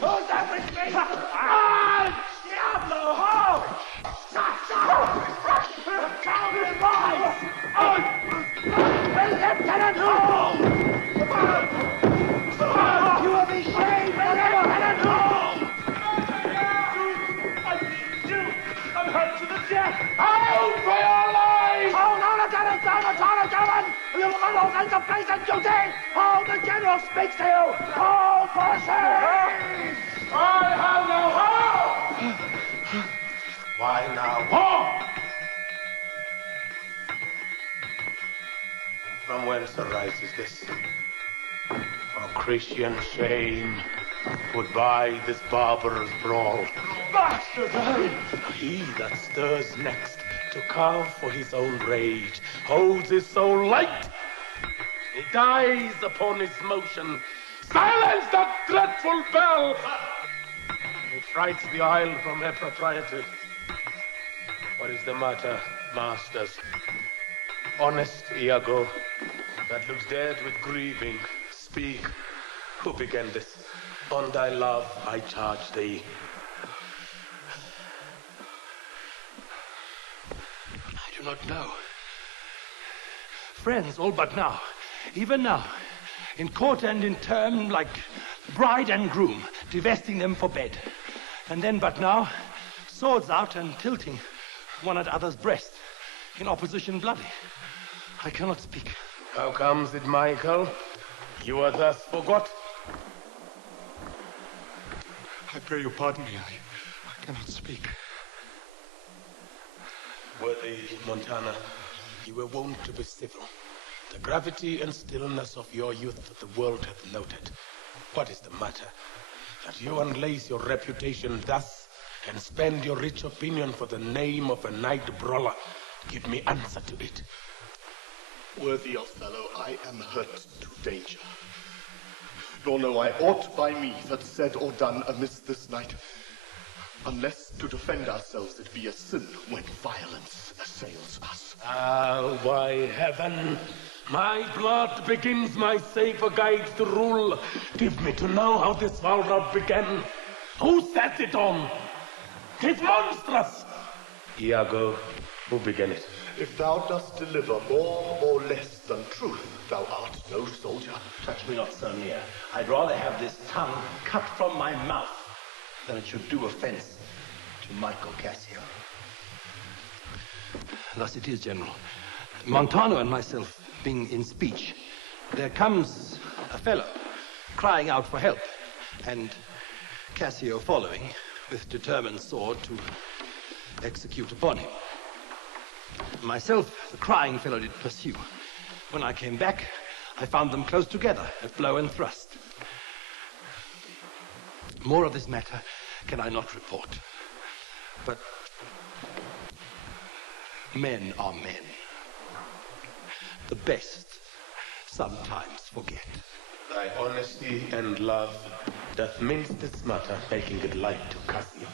Who's that with me? Ah! Diablo, hold! The town is mine! Lieutenant, hold! You will be shamed, Lieutenant, hold! I'm hurt to the death! Hold for your life! Hold on, Lieutenant, gentlemen! You will not hold the place and duty! Hold, the general speaks to you! Hold for shame! I have no hope! Why now? Hold! From whence arises this? For Christian shame would buy this barbarous brawl. Bastard! He that stirs next to carve for his own rage holds his soul light. He dies upon his motion. Silence that dreadful bell! It frights the isle from her propriety. What is the matter, masters? Honest Iago, that looks dead with grieving, speak. Who began this? On thy love I charge thee. I do not know. Friends, all but now. Even now. In court and in term, like bride and groom, divesting them for bed. And then but now, swords out and tilting one at other's breast. in opposition bloody. I cannot speak. How comes it, Michael? You are thus forgot? I pray you pardon me. I cannot speak. Worthy Montana, you were wont to be civil. The gravity and stillness of your youth the world hath noted. What is the matter? That you unlace your reputation thus, and spend your rich opinion for the name of a knight brawler. Give me answer to it. Worthy Othello, I am hurt to danger. Nor know I aught by me that's said or done amiss this night, unless to defend ourselves it be a sin when violence assails us. Ah, by heaven! My blood begins my safer guide to rule. Give me to know how this foul began. Who set it on? 'Tis monstrous! Iago, who began it? If thou dost deliver more or less than truth, thou art no soldier. Touch me not so near. I'd rather have this tongue cut from my mouth than it should do offense to Michael Cassio. Thus it is, General. Montano and myself being in speech, there comes a fellow crying out for help, and Cassio following with determined sword to execute upon him. Myself, the crying fellow, did pursue. When I came back, I found them close together at blow and thrust. More of this matter can I not report. But men are men. The best sometimes forget. Thy honesty and love doth mince this matter, making it light to Cassio.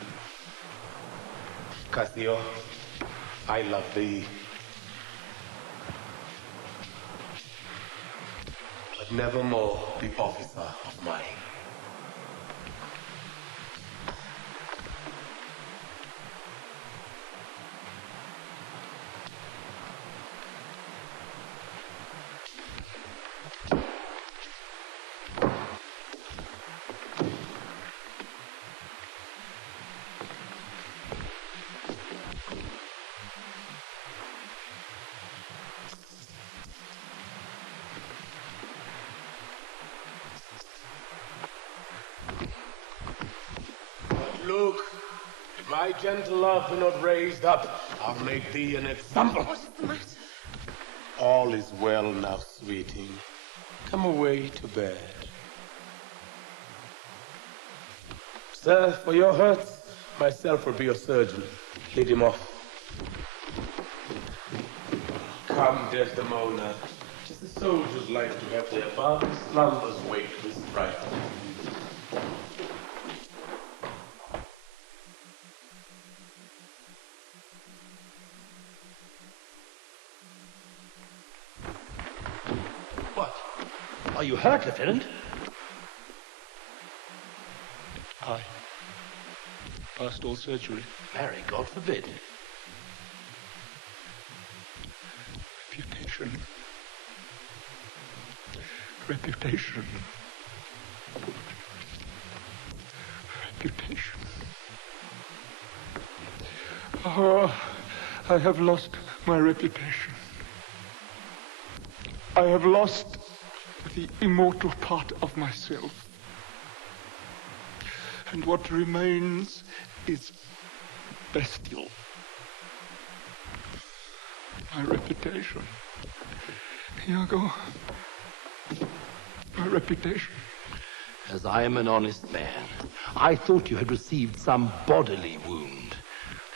Cassio, I love thee. But nevermore the officer of mine. Look, if my gentle love be not raised up, I'll make thee an example. What is the matter? All is well now, sweeting. Come away to bed. Sir, for your hurts, myself will be your surgeon. Lead him off. Come, Desdmémona. 'Tis the soldier's life to have their father's slumbers wake with fright. Are you hurt, Lieutenant? I passed all surgery. Marry, God forbid. Reputation. Reputation. Reputation. Oh, I have lost my reputation. I have lost the immortal part of myself. And what remains is bestial. My reputation. Iago. My reputation. As I am an honest man, I thought you had received some bodily wound.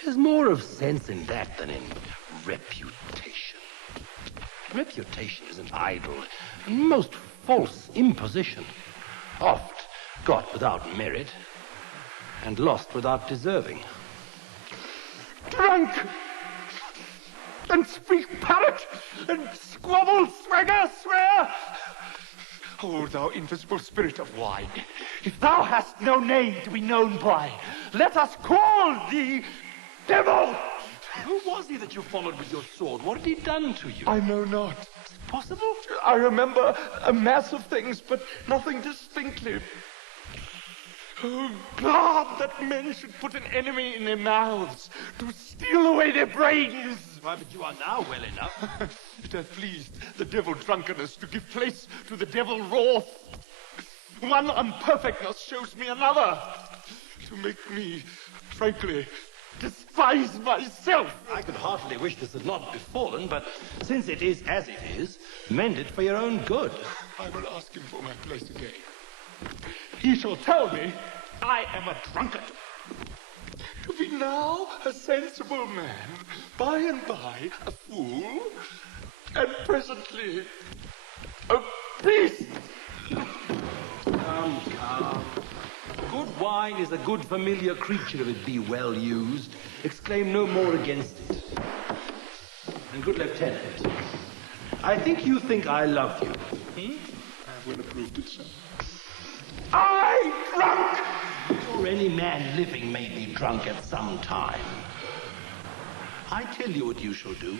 There's more of sense in that than in reputation. Reputation is an idle and most false imposition, oft got without merit and lost without deserving. Drunk! And speak parrot! And squabble, swagger, swear! O thou invisible spirit of wine, if thou hast no name to be known by, let us call thee devil! Who was he that you followed with your sword? What had he done to you? I know not. Is it possible? I remember a mass of things, but nothing distinctly. Oh, God, that men should put an enemy in their mouths to steal away their brains. Why, but you are now well enough. It has pleased the devil drunkenness to give place to the devil wrath. One unperfectness shows me another, to make me, frankly, despise myself. I could heartily wish this had not befallen, but since it is as it is, mend it for your own good. I will ask him for my place again. He shall tell me I am a drunkard. To be now a sensible man, by and by a fool, and presently a beast. Come, come. Good wine is a good familiar creature if it be well used. Exclaim no more against it. And good lieutenant, I think you think I love you. I have well approved it, sir. I drunk! Or any man living may be drunk at some time. I tell you what you shall do.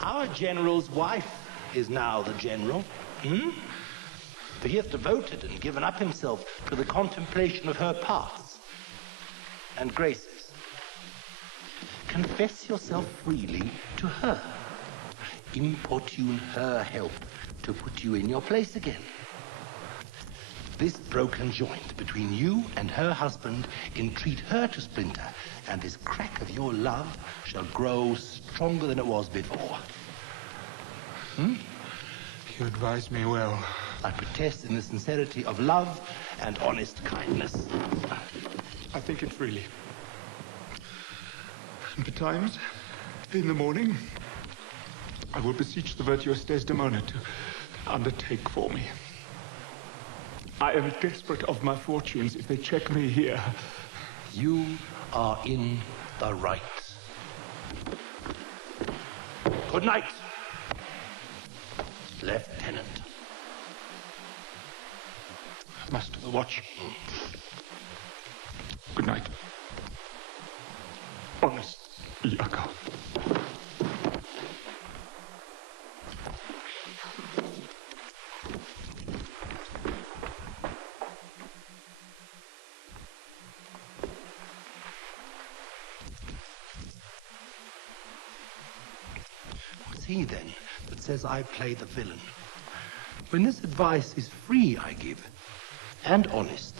Our general's wife is now the general. For he hath devoted and given up himself to the contemplation of her parts and graces. Confess yourself freely to her. Importune her help to put you in your place again. This broken joint between you and her husband entreat her to splinter, and this crack of your love shall grow stronger than it was before. You advise me well. I protest in the sincerity of love and honest kindness. I think it freely. And betimes, in the morning, I will beseech the virtuous Desdmémona to undertake for me. I am desperate of my fortunes if they check me here. You are in the right. Good night, Lieutenant. Master the watch. Good night. Honest Iago. What's he then that says I play the villain? When this advice is free I give, and honest,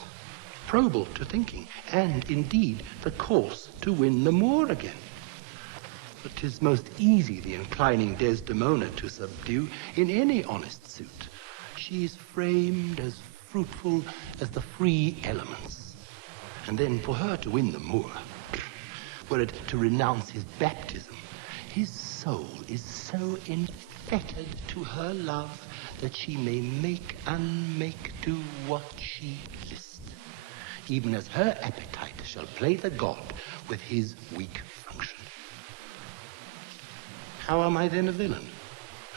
probable to thinking, and indeed the course to win the Moor again. But 'tis most easy the inclining Desdemona to subdue in any honest suit. She is framed as fruitful as the free elements. And then for her to win the Moor, were it to renounce his baptism, his soul is so infettered to her love that she may make unmake do what she list, even as her appetite shall play the god with his weak function. How am I then a villain?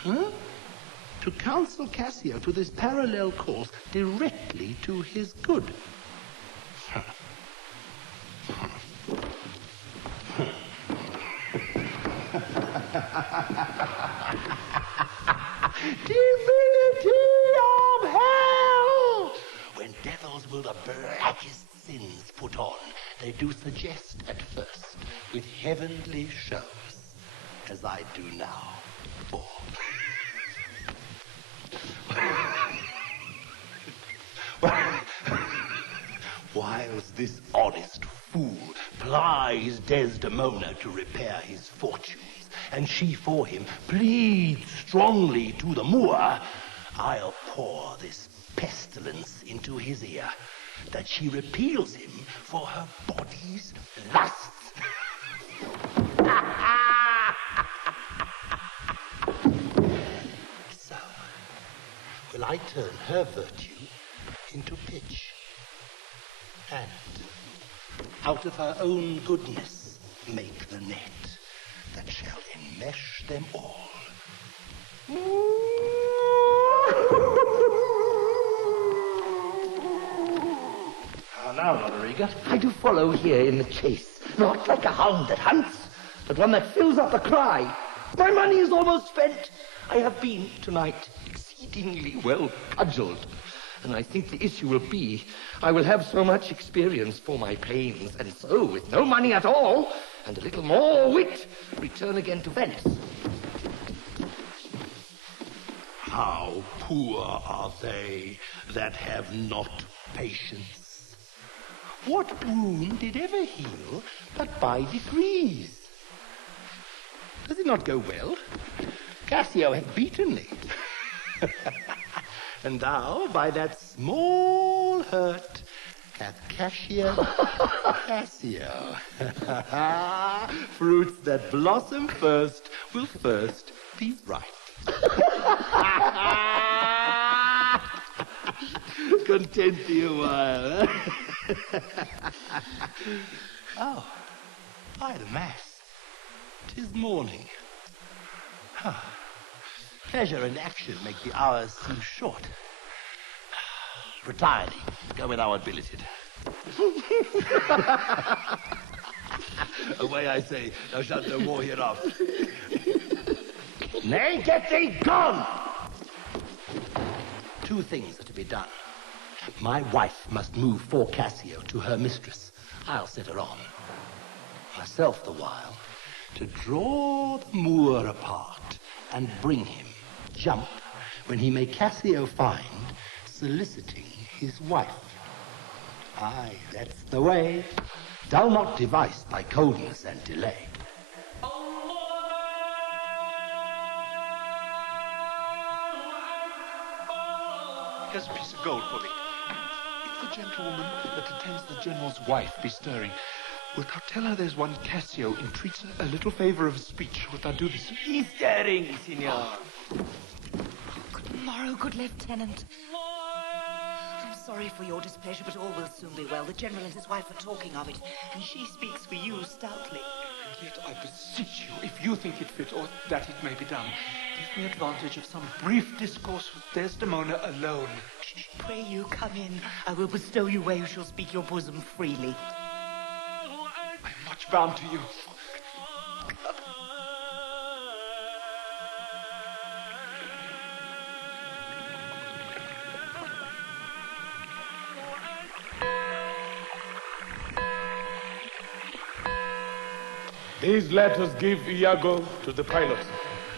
To counsel Cassio to this parallel course directly to his good. Divinity of hell! When devils will the blackest sins put on, they do suggest at first with heavenly shows, as I do now. Whilst this honest fool plies Desdemona to repair his fortunes, and she for him pleads strongly to the Moor, I'll pour this pestilence into his ear, that she repeals him for her body's lusts. So will I turn her virtue into pitch, and out of her own goodness make the net that shall enmesh them all. How now, Rodrigo? I do follow here in the chase, not like a hound that hunts, but one that fills up the cry. My money is almost spent. I have been, tonight, exceedingly well cudgelled, And I think the issue will be, I will have so much experience for my pains, and so, with no money at all, and a little more wit, return again to Venice. How poor are they that have not patience? What wound did ever heal but by degrees? Does it not go well? Cassio hath beaten thee. And thou, by that small hurt, hath Cassio. Fruits that blossom first will first be ripe. Content thee a while. Oh, by the mass, 'tis morning. Pleasure and action make the hours seem short. Retire thee, go where thou art billeted. Away, I say, thou shalt no more hereafter. Nay, get thee gone! 2 things are to be done. My wife must move for Cassio to her mistress. I'll set her on. Myself, the while, to draw the Moor apart and bring him, jump, when he may Cassio find, soliciting his wife. Aye, that's the way. Dull not device by coldness and delay. Here's a piece of gold for thee. If the gentlewoman that attends the general's wife be stirring, wilt thou tell her there's one Cassio entreats a little favour of speech? Wilt thou do this? He's stirring, signor. Good morrow, good lieutenant. I'm sorry for your displeasure, but all will soon be well. The general and his wife are talking of it, and she speaks for you stoutly. And yet I beseech you, if you think it fit, or that it may be done, give me advantage of some brief discourse with Desdmémona alone. Pray you, come in. I will bestow you where you shall speak your bosom freely. I am much bound to you. These letters give Iago to the pilot,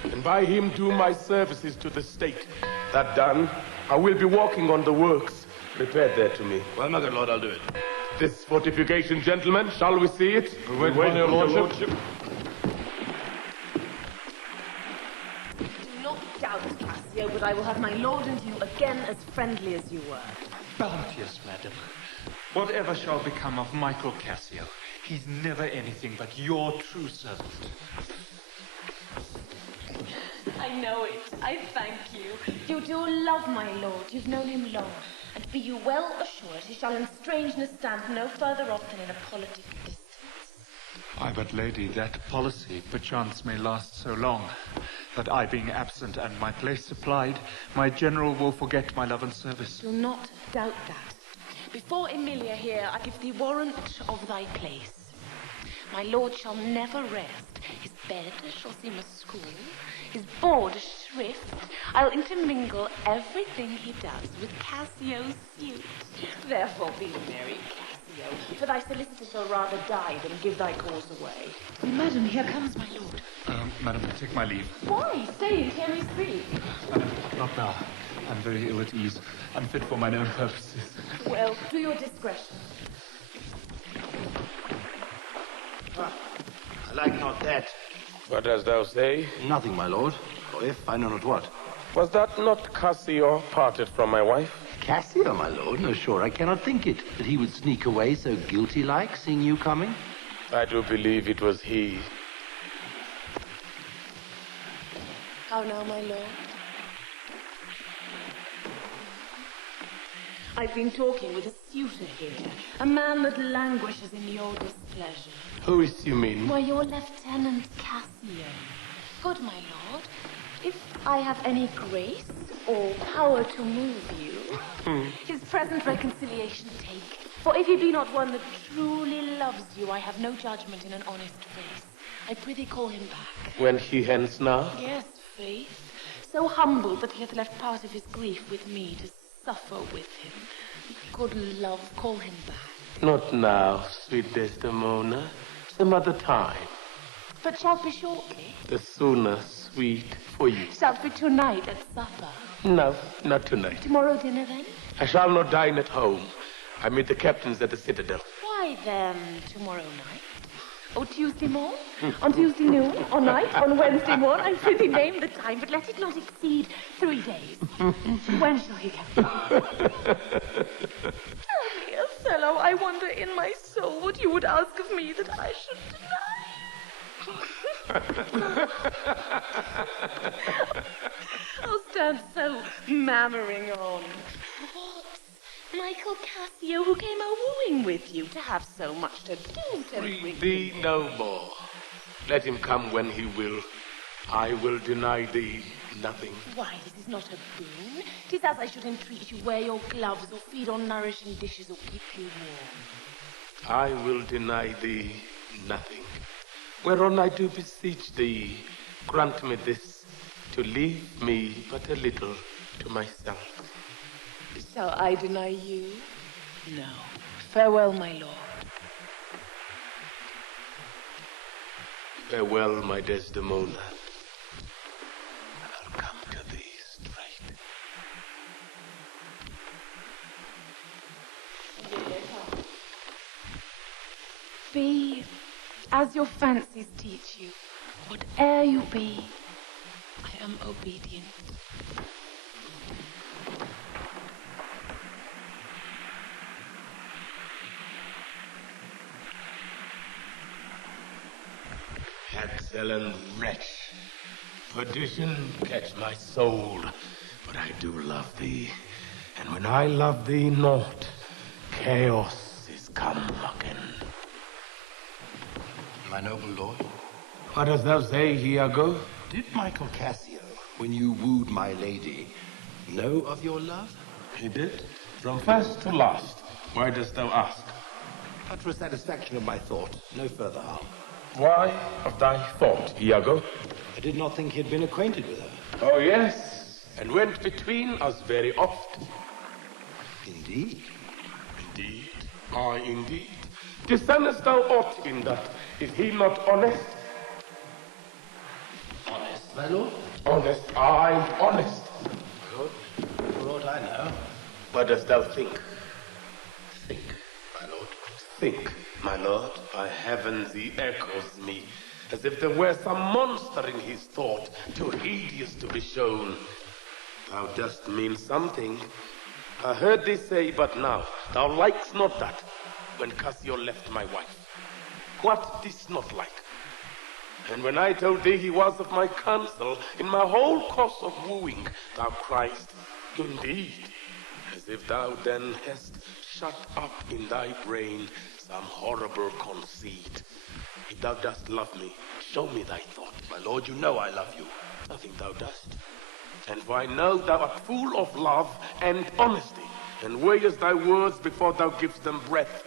and by him do my services to the state. That done, I will be walking on the works prepared there to me. Well, my good lord, I'll do it. This fortification, gentlemen, shall we see it? We wait for your lordship. Do not doubt, Cassio, but I will have my lord and you again as friendly as you were. Bounteous, madam. Whatever shall become of Michael Cassio, he's never anything but your true servant. I know it. I thank you. You do love my lord. You've known him long. And be you well assured he shall in strangeness stand no further off than in a politic distance. Ay, but lady, that policy perchance may last so long, that I being absent and my place supplied, my general will forget my love and service. Do not doubt that. Before Emilia here, I give thee warrant of thy place. My lord shall never rest. His bed shall seem a school, his board a shrift. I'll intermingle everything he does with Cassio's suit. Therefore be merry, Cassio, for thy solicitor shall rather die than give thy cause away. Madam, here comes my lord. Madam, take my leave. Why? Stay and hear me speak. Madam, not now. I'm very ill at ease, unfit for mine own purposes. Well, do your discretion. I like not that. What dost thou say? Nothing, my lord. Or if, I know not what. Was that not Cassio parted from my wife? Cassio, my lord? No, sure, I cannot think it. That he would sneak away so guilty-like, seeing you coming. I do believe it was he. How now, my lord? I've been talking with a suitor here, a man that languishes in your displeasure. Who is you mean? Why, your Lieutenant Cassio. Good, my lord, if I have any grace or power to move you, his present reconciliation take. For if he be not one that truly loves you, I have no judgment in an honest face. I prithee call him back. Went he hence now? Yes, faith. So humbled that he hath left part of his grief with me to suffer with him. Good love, call him back. Not now, sweet Desdemona. Some other time. But shall it be shortly? The sooner, sweet, for you. Shall it be tonight at supper? No, not tonight. Tomorrow dinner, then? I shall not dine at home. I meet the captains at the Citadel. Why, then, tomorrow night? Oh, Tuesday morn? On Tuesday noon? Or night? On Wednesday morn? I'm pretty name the time, but let it not exceed 3 days. When shall he come? Tell me, Othello, I wonder in my soul what you would ask of me that I should deny. I'll stand so mammering on. What? Michael Cassio, who came a-wooing with you, to have so much to do, to Free thee no more. Let him come when he will. I will deny thee nothing. Why, this is not a boon. 'Tis as I should entreat you wear your gloves, or feed on nourishing dishes, or keep you warm. I will deny thee nothing. Whereon I do beseech thee, grant me this, to leave me but a little to myself. Shall I deny you? No. Farewell, my lord. Farewell, my Desdemona. I'll come to thee straight. Be as your fancies teach you. Whate'er you be, I am obedient. Excellent wretch, perdition catch my soul, but I do love thee, and when I love thee not, chaos is come again. My noble lord, What dost thou say, Iago? did Michael Cassio, when you wooed my lady, know of your love? He did, from first to last. Why dost thou ask? But for satisfaction of my thought, no further harm. Why of thy thought, Iago? I did not think he had been acquainted with her. Oh, yes, and went between us very oft. Indeed? Indeed, aye, indeed. Discernest thou aught in that? Is he not honest? Honest, my lord? Honest, aye, honest. Good. For aught I know. What dost thou think? Think, my lord. Think, my lord. By heavens, he echoes me, as if there were some monster in his thought, too hideous to be shown. Thou dost mean something. I heard thee say but now, thou likest not that, when Cassio left my wife. What didst not like? And when I told thee he was of my counsel, in my whole course of wooing, thou criest, indeed, as if thou then hast shut up in thy brain some horrible conceit. If thou dost love me, show me thy thought. My lord, you know I love you. I think thou dost. And for I know thou art full of love and honesty, and weighest thy words before thou givest them breath.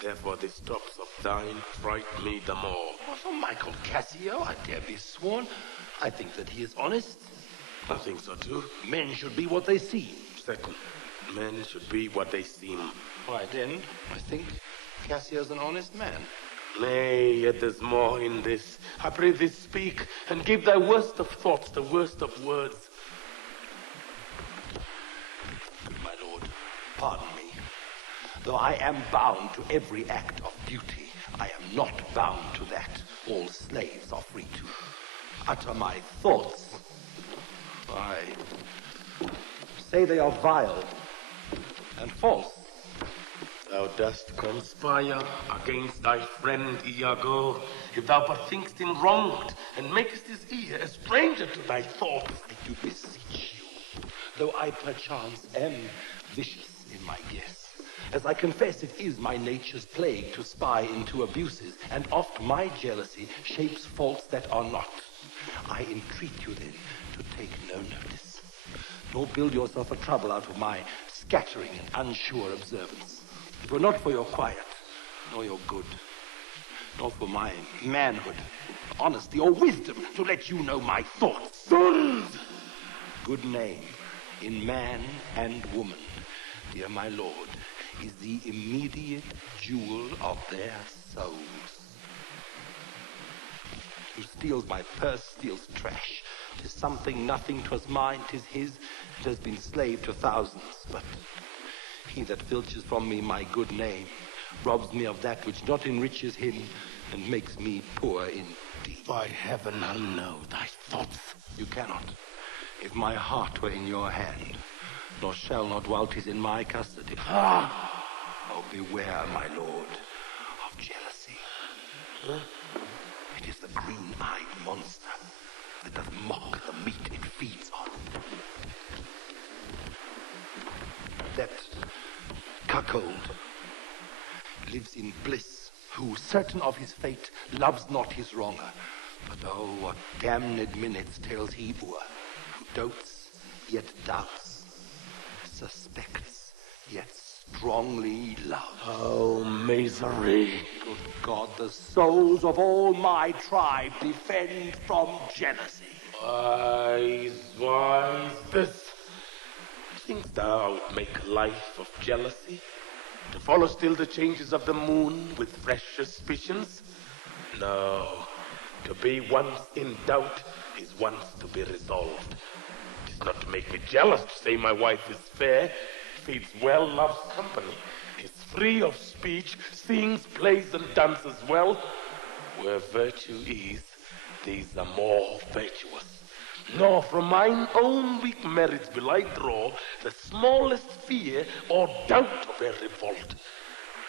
Therefore the stops of thine fright me the more. Well, for Michael Cassio, I dare be sworn, I think that he is honest. I think so too. Men should be what they seem. Second, men should be what they seem. Why then, I think Cassio's an honest man. Nay, yet there's more in this. I pray thee speak, and give thy worst of thoughts the worst of words. Good my lord, pardon me. Though I am bound to every act of duty, I am not bound to that. All slaves are free to utter my thoughts. I say they are vile and false. Thou dost conspire against thy friend Iago, if thou but thinkst him wronged, and makest his ear a stranger to thy thoughts. I do beseech you, though I perchance am vicious in my guess, as I confess it is my nature's plague to spy into abuses, and oft my jealousy shapes faults that are not. I entreat you then to take no notice, nor build yourself a trouble out of my scattering and unsure observance. It were not for your quiet, nor your good, nor for my manhood, honesty, or wisdom to let you know my thoughts. Sons! Good name in man and woman, dear my lord, is the immediate jewel of their souls. Who steals my purse, steals trash. 'Tis something, nothing, 'twas mine, 'tis his. It has been slave to thousands, but he that filches from me my good name robs me of that which not enriches him and makes me poor indeed. By heaven, I know thy thoughts. You cannot. If my heart were in your hand, nor shall not while 'tis in my custody. Oh, beware, my lord, of jealousy. It is the green-eyed monster that doth mock the meat it feeds on. That cuckold lives in bliss, who, certain of his fate, loves not his wronger. But oh, what damned minutes tells he o'er, who dotes, yet doubts, suspects, yet strongly loves. Oh, misery. Good God, the souls of all my tribe defend from jealousy. Wise this. Thinkst thou it make life of jealousy? To follow still the changes of the moon with fresh suspicions? No. To be once in doubt is once to be resolved. It is not to make me jealous to say my wife is fair, feeds well, loves company, is free of speech, sings, plays, and dances well. Where virtue is, these are more virtuous. Nor from mine own weak merits will I draw the smallest fear or doubt of her revolt.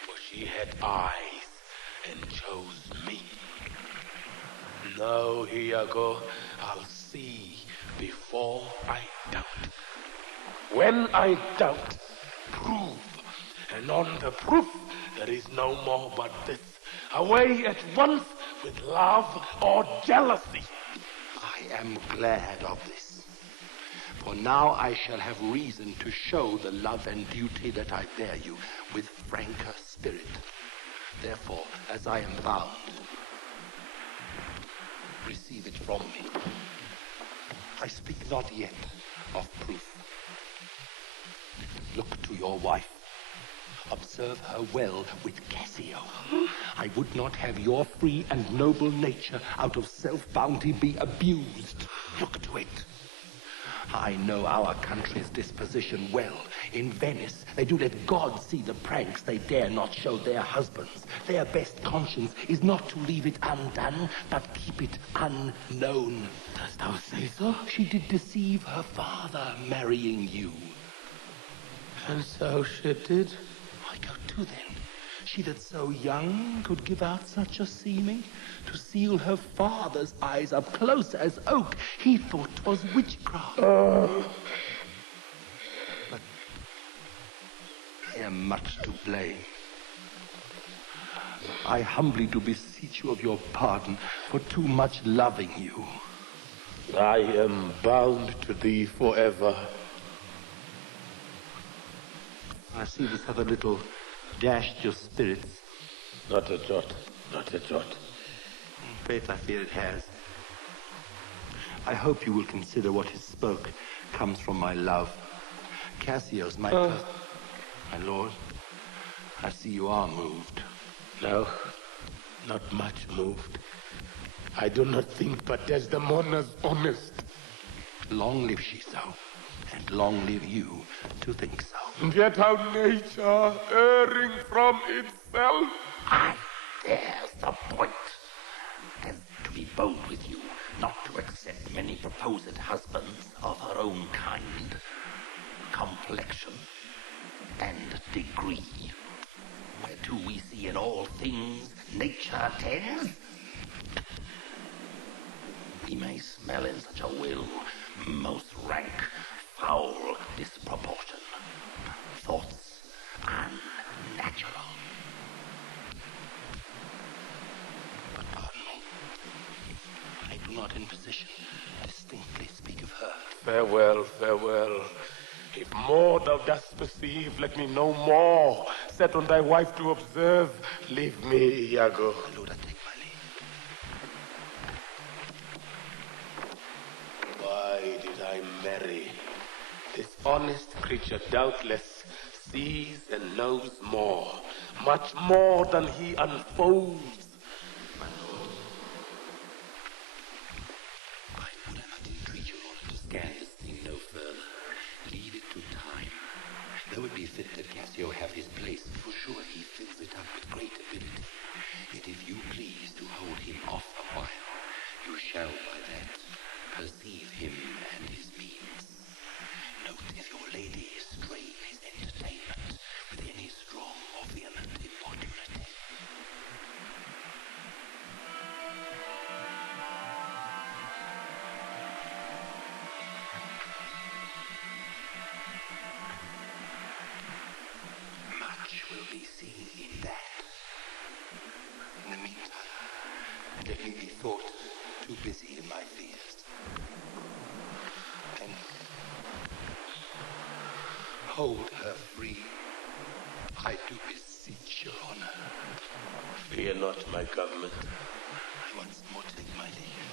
For she had eyes and chose me. No, Iago, I'll see before I doubt. When I doubt, prove. And on the proof, there is no more but this. Away at once with love or jealousy. I am glad of this, for now I shall have reason to show the love and duty that I bear you with franker spirit. Therefore, as I am bound, receive it from me. I speak not yet of proof. Look to your wife. Observe her well with Cassio. I would not have your free and noble nature out of self-bounty be abused. Look to it. I know our country's disposition well. In Venice, they do let God see the pranks they dare not show their husbands. Their best conscience is not to leave it undone, but keep it unknown. Dost thou say so? She did deceive her father, marrying you. And so she did? Why go to then? She that so young could give out such a seeming, to seal her father's eyes up close as oak, he thought 'twas witchcraft. But I am much to blame. I humbly do beseech you of your pardon for too much loving you. I am bound to thee forever. I see this other little dashed your spirits. Not a jot, not a jot. Faith, I fear it has. I hope you will consider what is spoke comes from my love. Cassio's my my lord, I see you are moved. No, not much moved. I do not think but Desdmémona's honest. Long live she so, and long live you to think so. And yet how nature, erring from itself. There's the point. And to be bold with you, not to accept many proposed husbands of her own kind, complexion, and degree. Whereto we see in all things nature tends. We may smell in such a will most rank, foul disproportion. Thoughts unnatural. But pardon me, I do not in position distinctly speak of her. Farewell, farewell. If more thou dost perceive, let me know more. Set on thy wife to observe. Leave me, Iago. My lord, I take my leave. Why did I marry this honest creature doubtless sees and knows more, much more than he unfolds. My lord, would I not entreat your honor to scan this thing no further? Leave it to time. Though it be fit that Cassio have his place, for sure he fills it up with great ability. Yet if you please to hold him off a while, you shall by that perceive him and his means. Note if your lady strain his entertainment with any strong or vehement importunity. Much will be seen in that. In the meantime, let me be thought too busy in my fears. And hold her free, I do beseech your honor. Fear not, my government. I once more take my leave.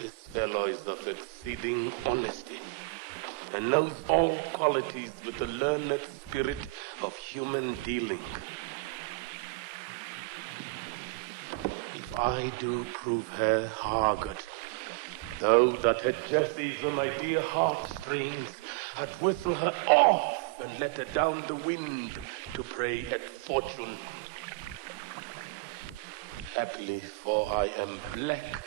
This fellow is of exceeding honesty, and knows all qualities with the learned spirit of human dealing. If I do prove her haggard, though that her jesses on my dear heartstrings, I'd whistle her off and let her down the wind to pray at fortune. Happily, for I am black,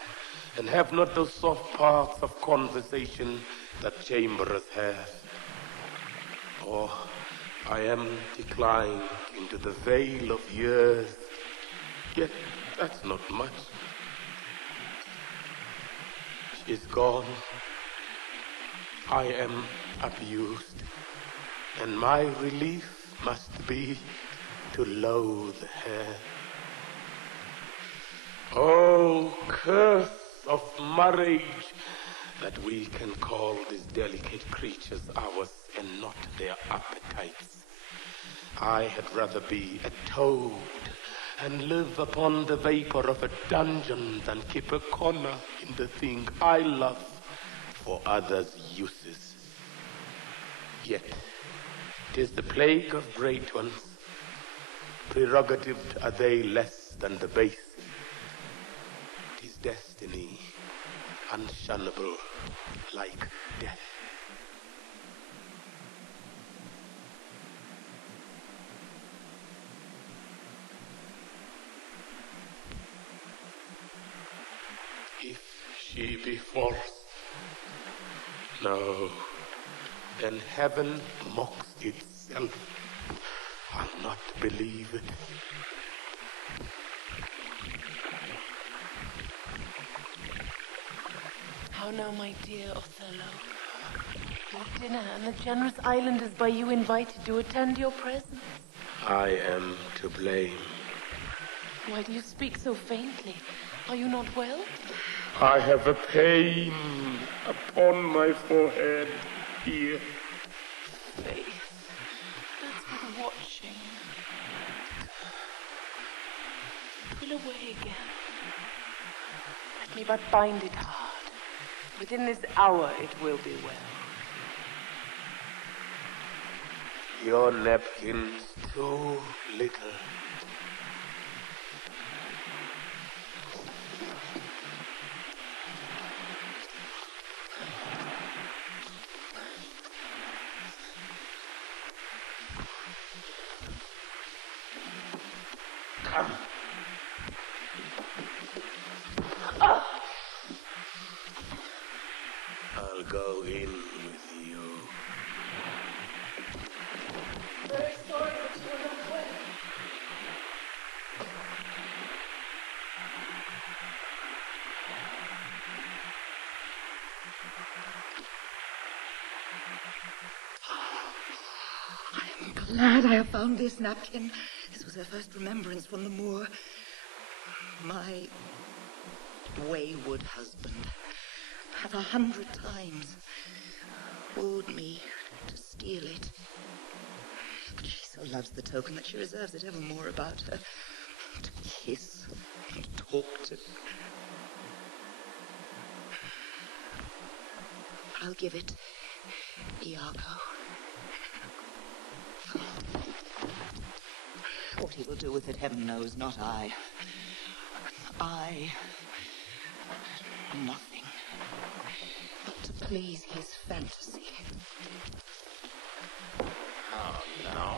and have not those soft parts of conversation that chamberers have. Or I am declined into the vale of years, yet that's not much. She's gone. I am abused, and my relief must be to loathe her. Oh, curse of marriage, that we can call these delicate creatures ours and not their appetites. I had rather be a toad and live upon the vapor of a dungeon than keep a corner in the thing I love for others' uses. Yet, 'tis the plague of great ones. Prerogatived are they less than the base. 'Tis destiny, unshunnable, like death. If she be false, no, then heaven mocks itself. I'll not believe it. How now, my dear Othello? Your dinner and the generous islanders by you invited to attend your presence. I am to blame. Why do you speak so faintly? Are you not well? I have a pain upon my forehead here. Faith, that's with watching. Pull away again. Let me but bind it hard. Within this hour it will be well. Your napkin's too little. Come. I'll go in with you. Very sorry that you are not well. I am glad I have found this napkin. This was her first remembrance from the moor. My wayward husband hath 100 times wooed me to steal it. But she so loves the token that she reserves it evermore about her. To kiss and talk to. I'll give it Iago. What he will do with it, heaven knows, not I. Nothing. But to please his fantasy. How now?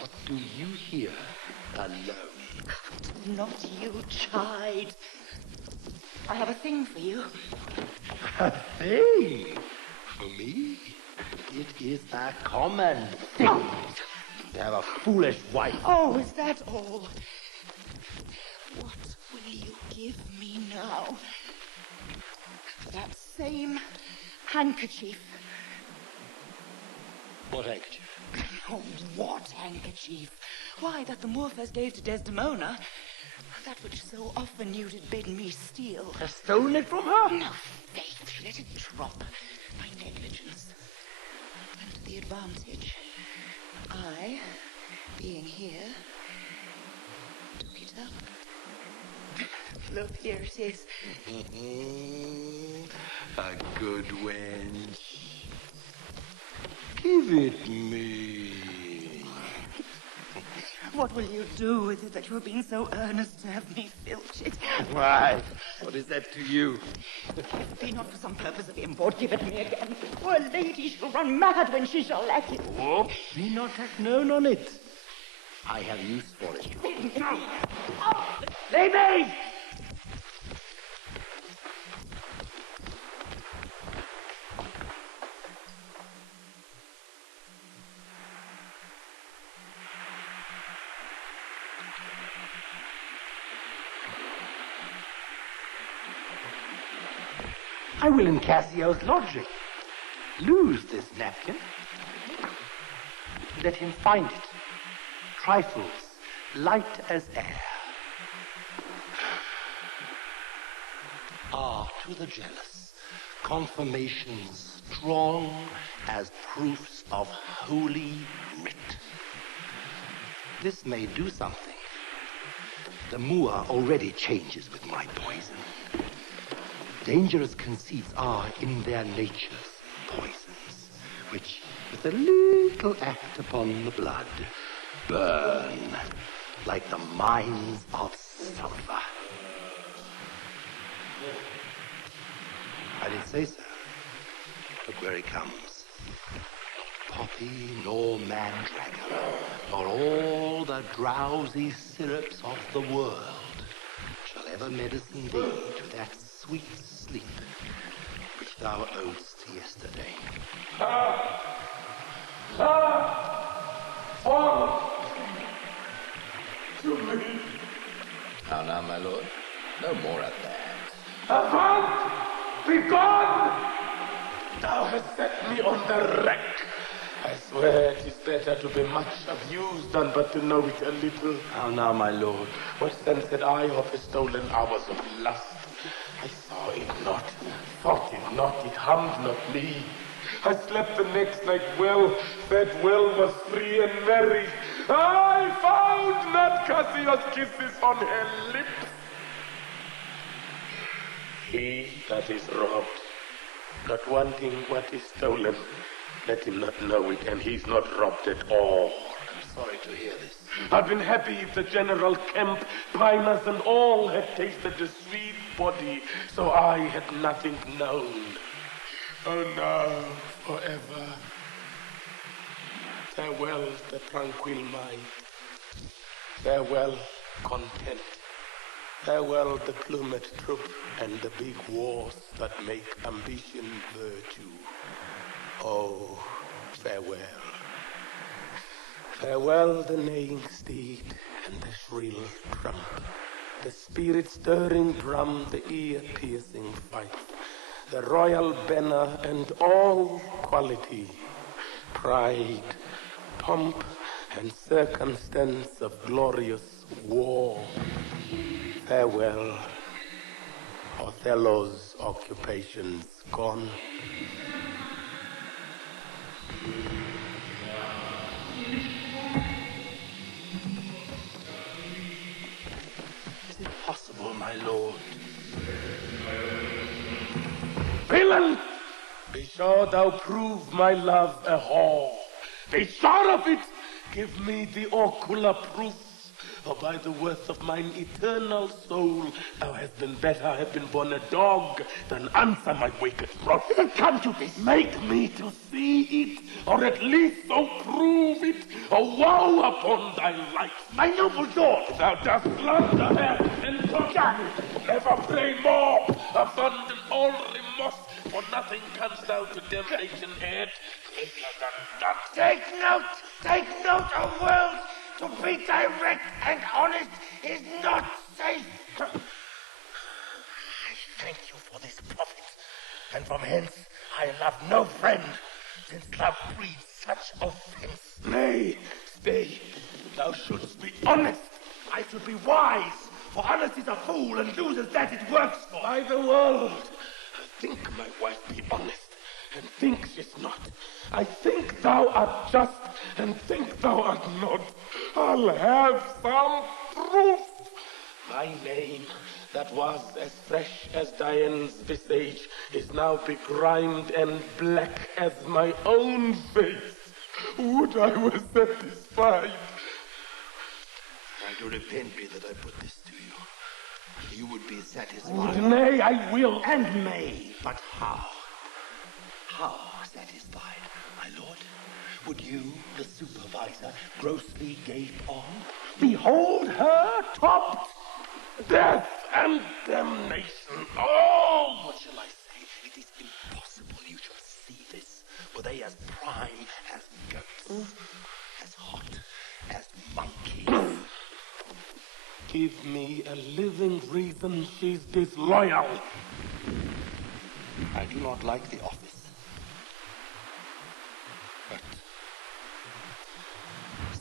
What do you here alone? Not you, chide. I have a thing for you. A thing? For me? It is a common thing to have a foolish wife. Oh, is that all? What will you give me now? That same handkerchief. What handkerchief? Oh, what handkerchief? Why, that the Moor first gave to Desdmémona. That which so often you did bid me steal. Has stolen it from her? No, faith, she let it drop. My negligence. And to the advantage. I, being here, took it up. Look, here it is. A good wench. Give it me. What will you do with it that you have been so earnest to have me filch it? Why? What is that to you? If it be not for some purpose of import, give it me again. Poor lady shall run mad when she shall lack it. Oh, be not known on it. I have use for it. Ladies! I will in Cassio's lodging lose this napkin. Let him find it. Trifles, light as air. Ah, to the jealous, confirmations strong as proofs of holy writ. This may do something. The Moor already changes with my poison. Dangerous conceits are in their natures poisons, which, with a little act upon the blood, burn like the mines of sulfur. I did say so. Look where he comes. Not poppy, nor mandragora, nor all the drowsy syrups of the world shall ever medicine thee to that sweet sleep which thou owedst yesterday. To me. Now, my lord, no more of that. Avaunt! Be gone! Thou hast set me on the rack. I swear it is better to be much abused than but to know it a little. How now, my lord? What sense had I of the stolen hours of lust? I saw it not, thought it not, it harmed not me. I slept the next night well, fed well, was free and merry. I found not Cassio's kisses on her lips. He that is robbed, not wanting what is stolen, let him not know it, and he's not robbed at all. I'm sorry to hear this. I'd been happy if the General Kemp, Pinus, and all had tasted the sweet body, so I had nothing known. Oh no, forever. Farewell the tranquil mind. Farewell content. Farewell the plumed troop and the big wars that make ambition virtue. Oh, farewell. Farewell the neighing steed and the shrill trump, the spirit-stirring drum, the ear-piercing fife, the royal banner and all quality, pride, pomp, and circumstance of glorious war. Farewell, Othelo's occupations gone. Is it possible, my lord? Villain! Be sure thou prove my love a whore. Be sure of it. Give me the ocular proof. For by the worth of mine eternal soul, thou hast been better have been born a dog than answer my wicked wrath. Come to this. Make me to see it, or at least so prove it, a woe upon thy life. My noble daughter, thou dost slander her and torture me. Never pray more, abandon all remorse, for nothing canst thou to damnation add. Take note, O world! To be direct and honest is not safe. I thank you for this profit, and from hence I love no friend, since love breeds such offense. Nay, stay. Thou shouldst be honest. I should be wise, for honesty is a fool and loses that it works for. By the world, I think my wife be honest, and think she's not. I think thou art just, and think thou art not. I'll have some proof. My name, that was as fresh as Diane's visage, is now begrimed and black as my own face. Would I were satisfied. I do repent me that I put this to you. You would be satisfied. Nay, I will. And may. But how? How satisfied, my lord? Would you, the supervisor, grossly gape on? Behold her topped! Death and damnation! Oh! What shall I say? It is impossible you shall see this. Were they as prime as goats, as hot as monkeys? Give me a living reason she's disloyal. I do not like the office. But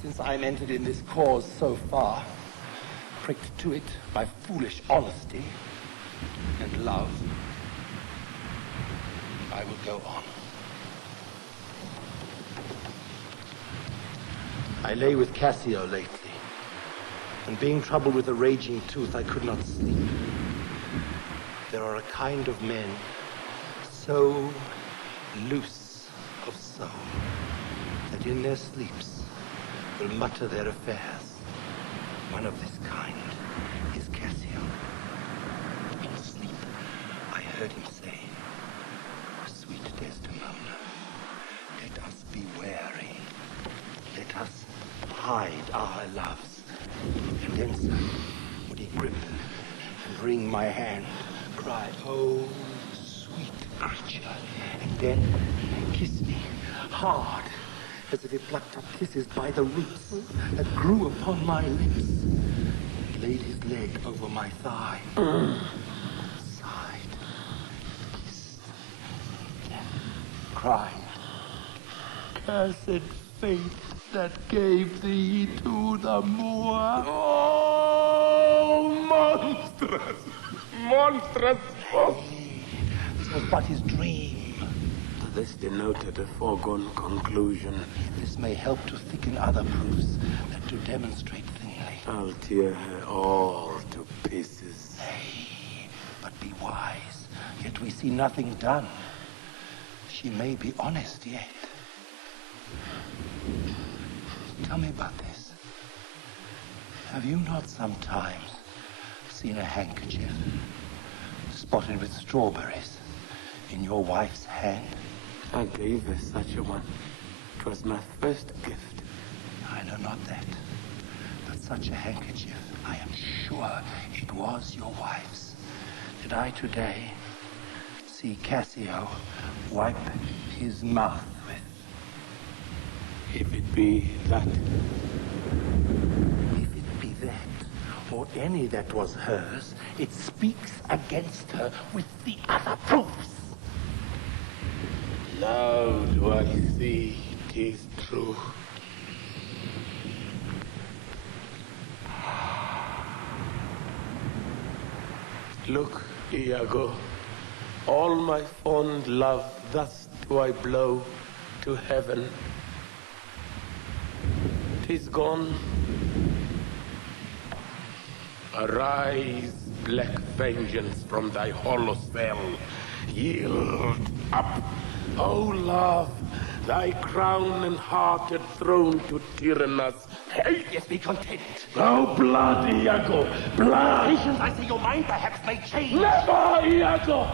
since I'm entered in this cause so far, pricked to it by foolish honesty and love, I will go on. I lay with Cassio lately, and being troubled with a raging tooth, I could not sleep. There are a kind of men so loose of soul that in their sleeps will mutter their affairs. One of this kind is Cassio. In sleep, I heard him say, "Sweet Desdmémona, let us be wary. Let us hide our loves." And then, sir, would he grip and wring my hand, cry, "Oh, sweet creature," and then kiss me hard, as if he plucked up kisses by the roots that grew upon my lips, and laid his leg over my thigh, sighed, kissed, cried, "Cursed fate that gave thee to the Moor." Oh, monstrous! Monstrous! It was but his dream. This denoted a foregone conclusion. This may help to thicken other proofs that to demonstrate thinly. I'll tear her all to pieces. Nay, but be wise. Yet we see nothing done. She may be honest yet. Tell me about this. Have you not sometimes seen a handkerchief spotted with strawberries in your wife's hand? I gave her such a one. It was my first gift. I know not that. But such a handkerchief, I am sure it was your wife's. Did I today see Cassio wipe his mouth with? If it be that. If it be that, or any that was hers, it speaks against her with the other proofs. Now do I see 'tis true. Look, Iago, all my fond love thus do I blow to heaven. 'Tis gone. Arise, black vengeance, from thy hollow cell, Yield up, O love, thy crown and heart had thrown to tyrannous hate. Yes, be content. Oh, blood, Iago, blood! Patience, I say your mind perhaps may change. Never, Iago!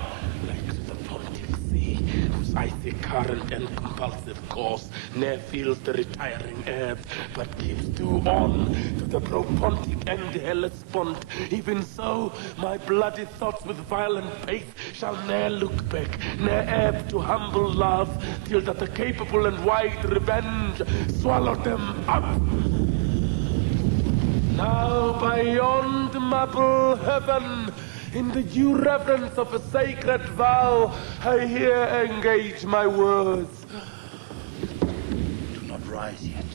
Like the Pontic Sea, whose icy current and compulsive course ne'er feels the retiring ebb, but keeps due on to the Propontic and Hellespont. Even so, my bloody thoughts with violent pace shall ne'er look back, ne'er ebb to humble love, till that the capable and wide revenge swallow them up. Now by yond marble heaven, in the due reverence of a sacred vow, I here engage my words. Do not rise yet.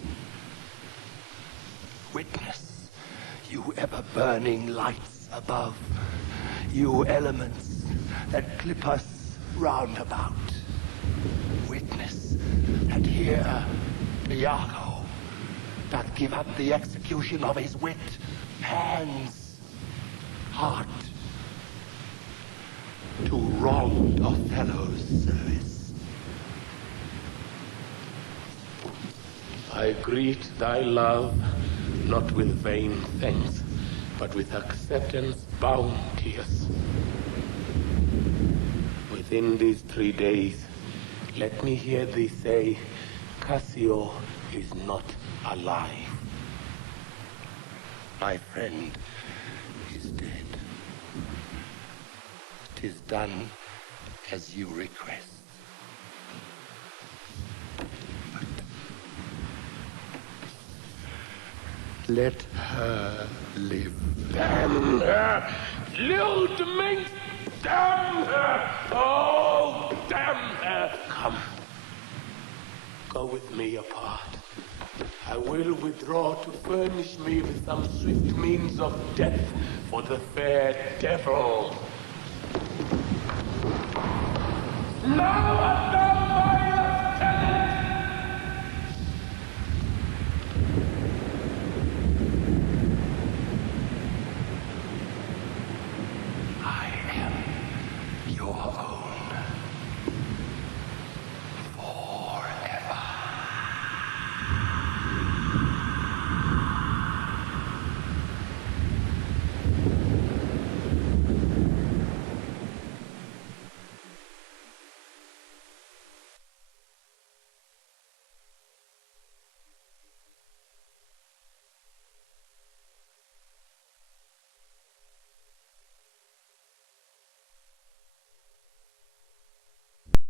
Witness, you ever-burning lights above, you elements that clip us round about. Witness that here Iago doth give up the execution of his wit, hands, heart, to wronged Othello's service. I greet thy love, not with vain thanks, but with acceptance bounteous. Within these 3 days, let me hear thee say, Cassio is not alive. My friend is dead. 'Tis done as you request. Let her live. Damn her! Lewd minx! Damn her! Oh, damn her! Come. Go with me apart. I will withdraw to furnish me with some swift means of death for the fair devil. Now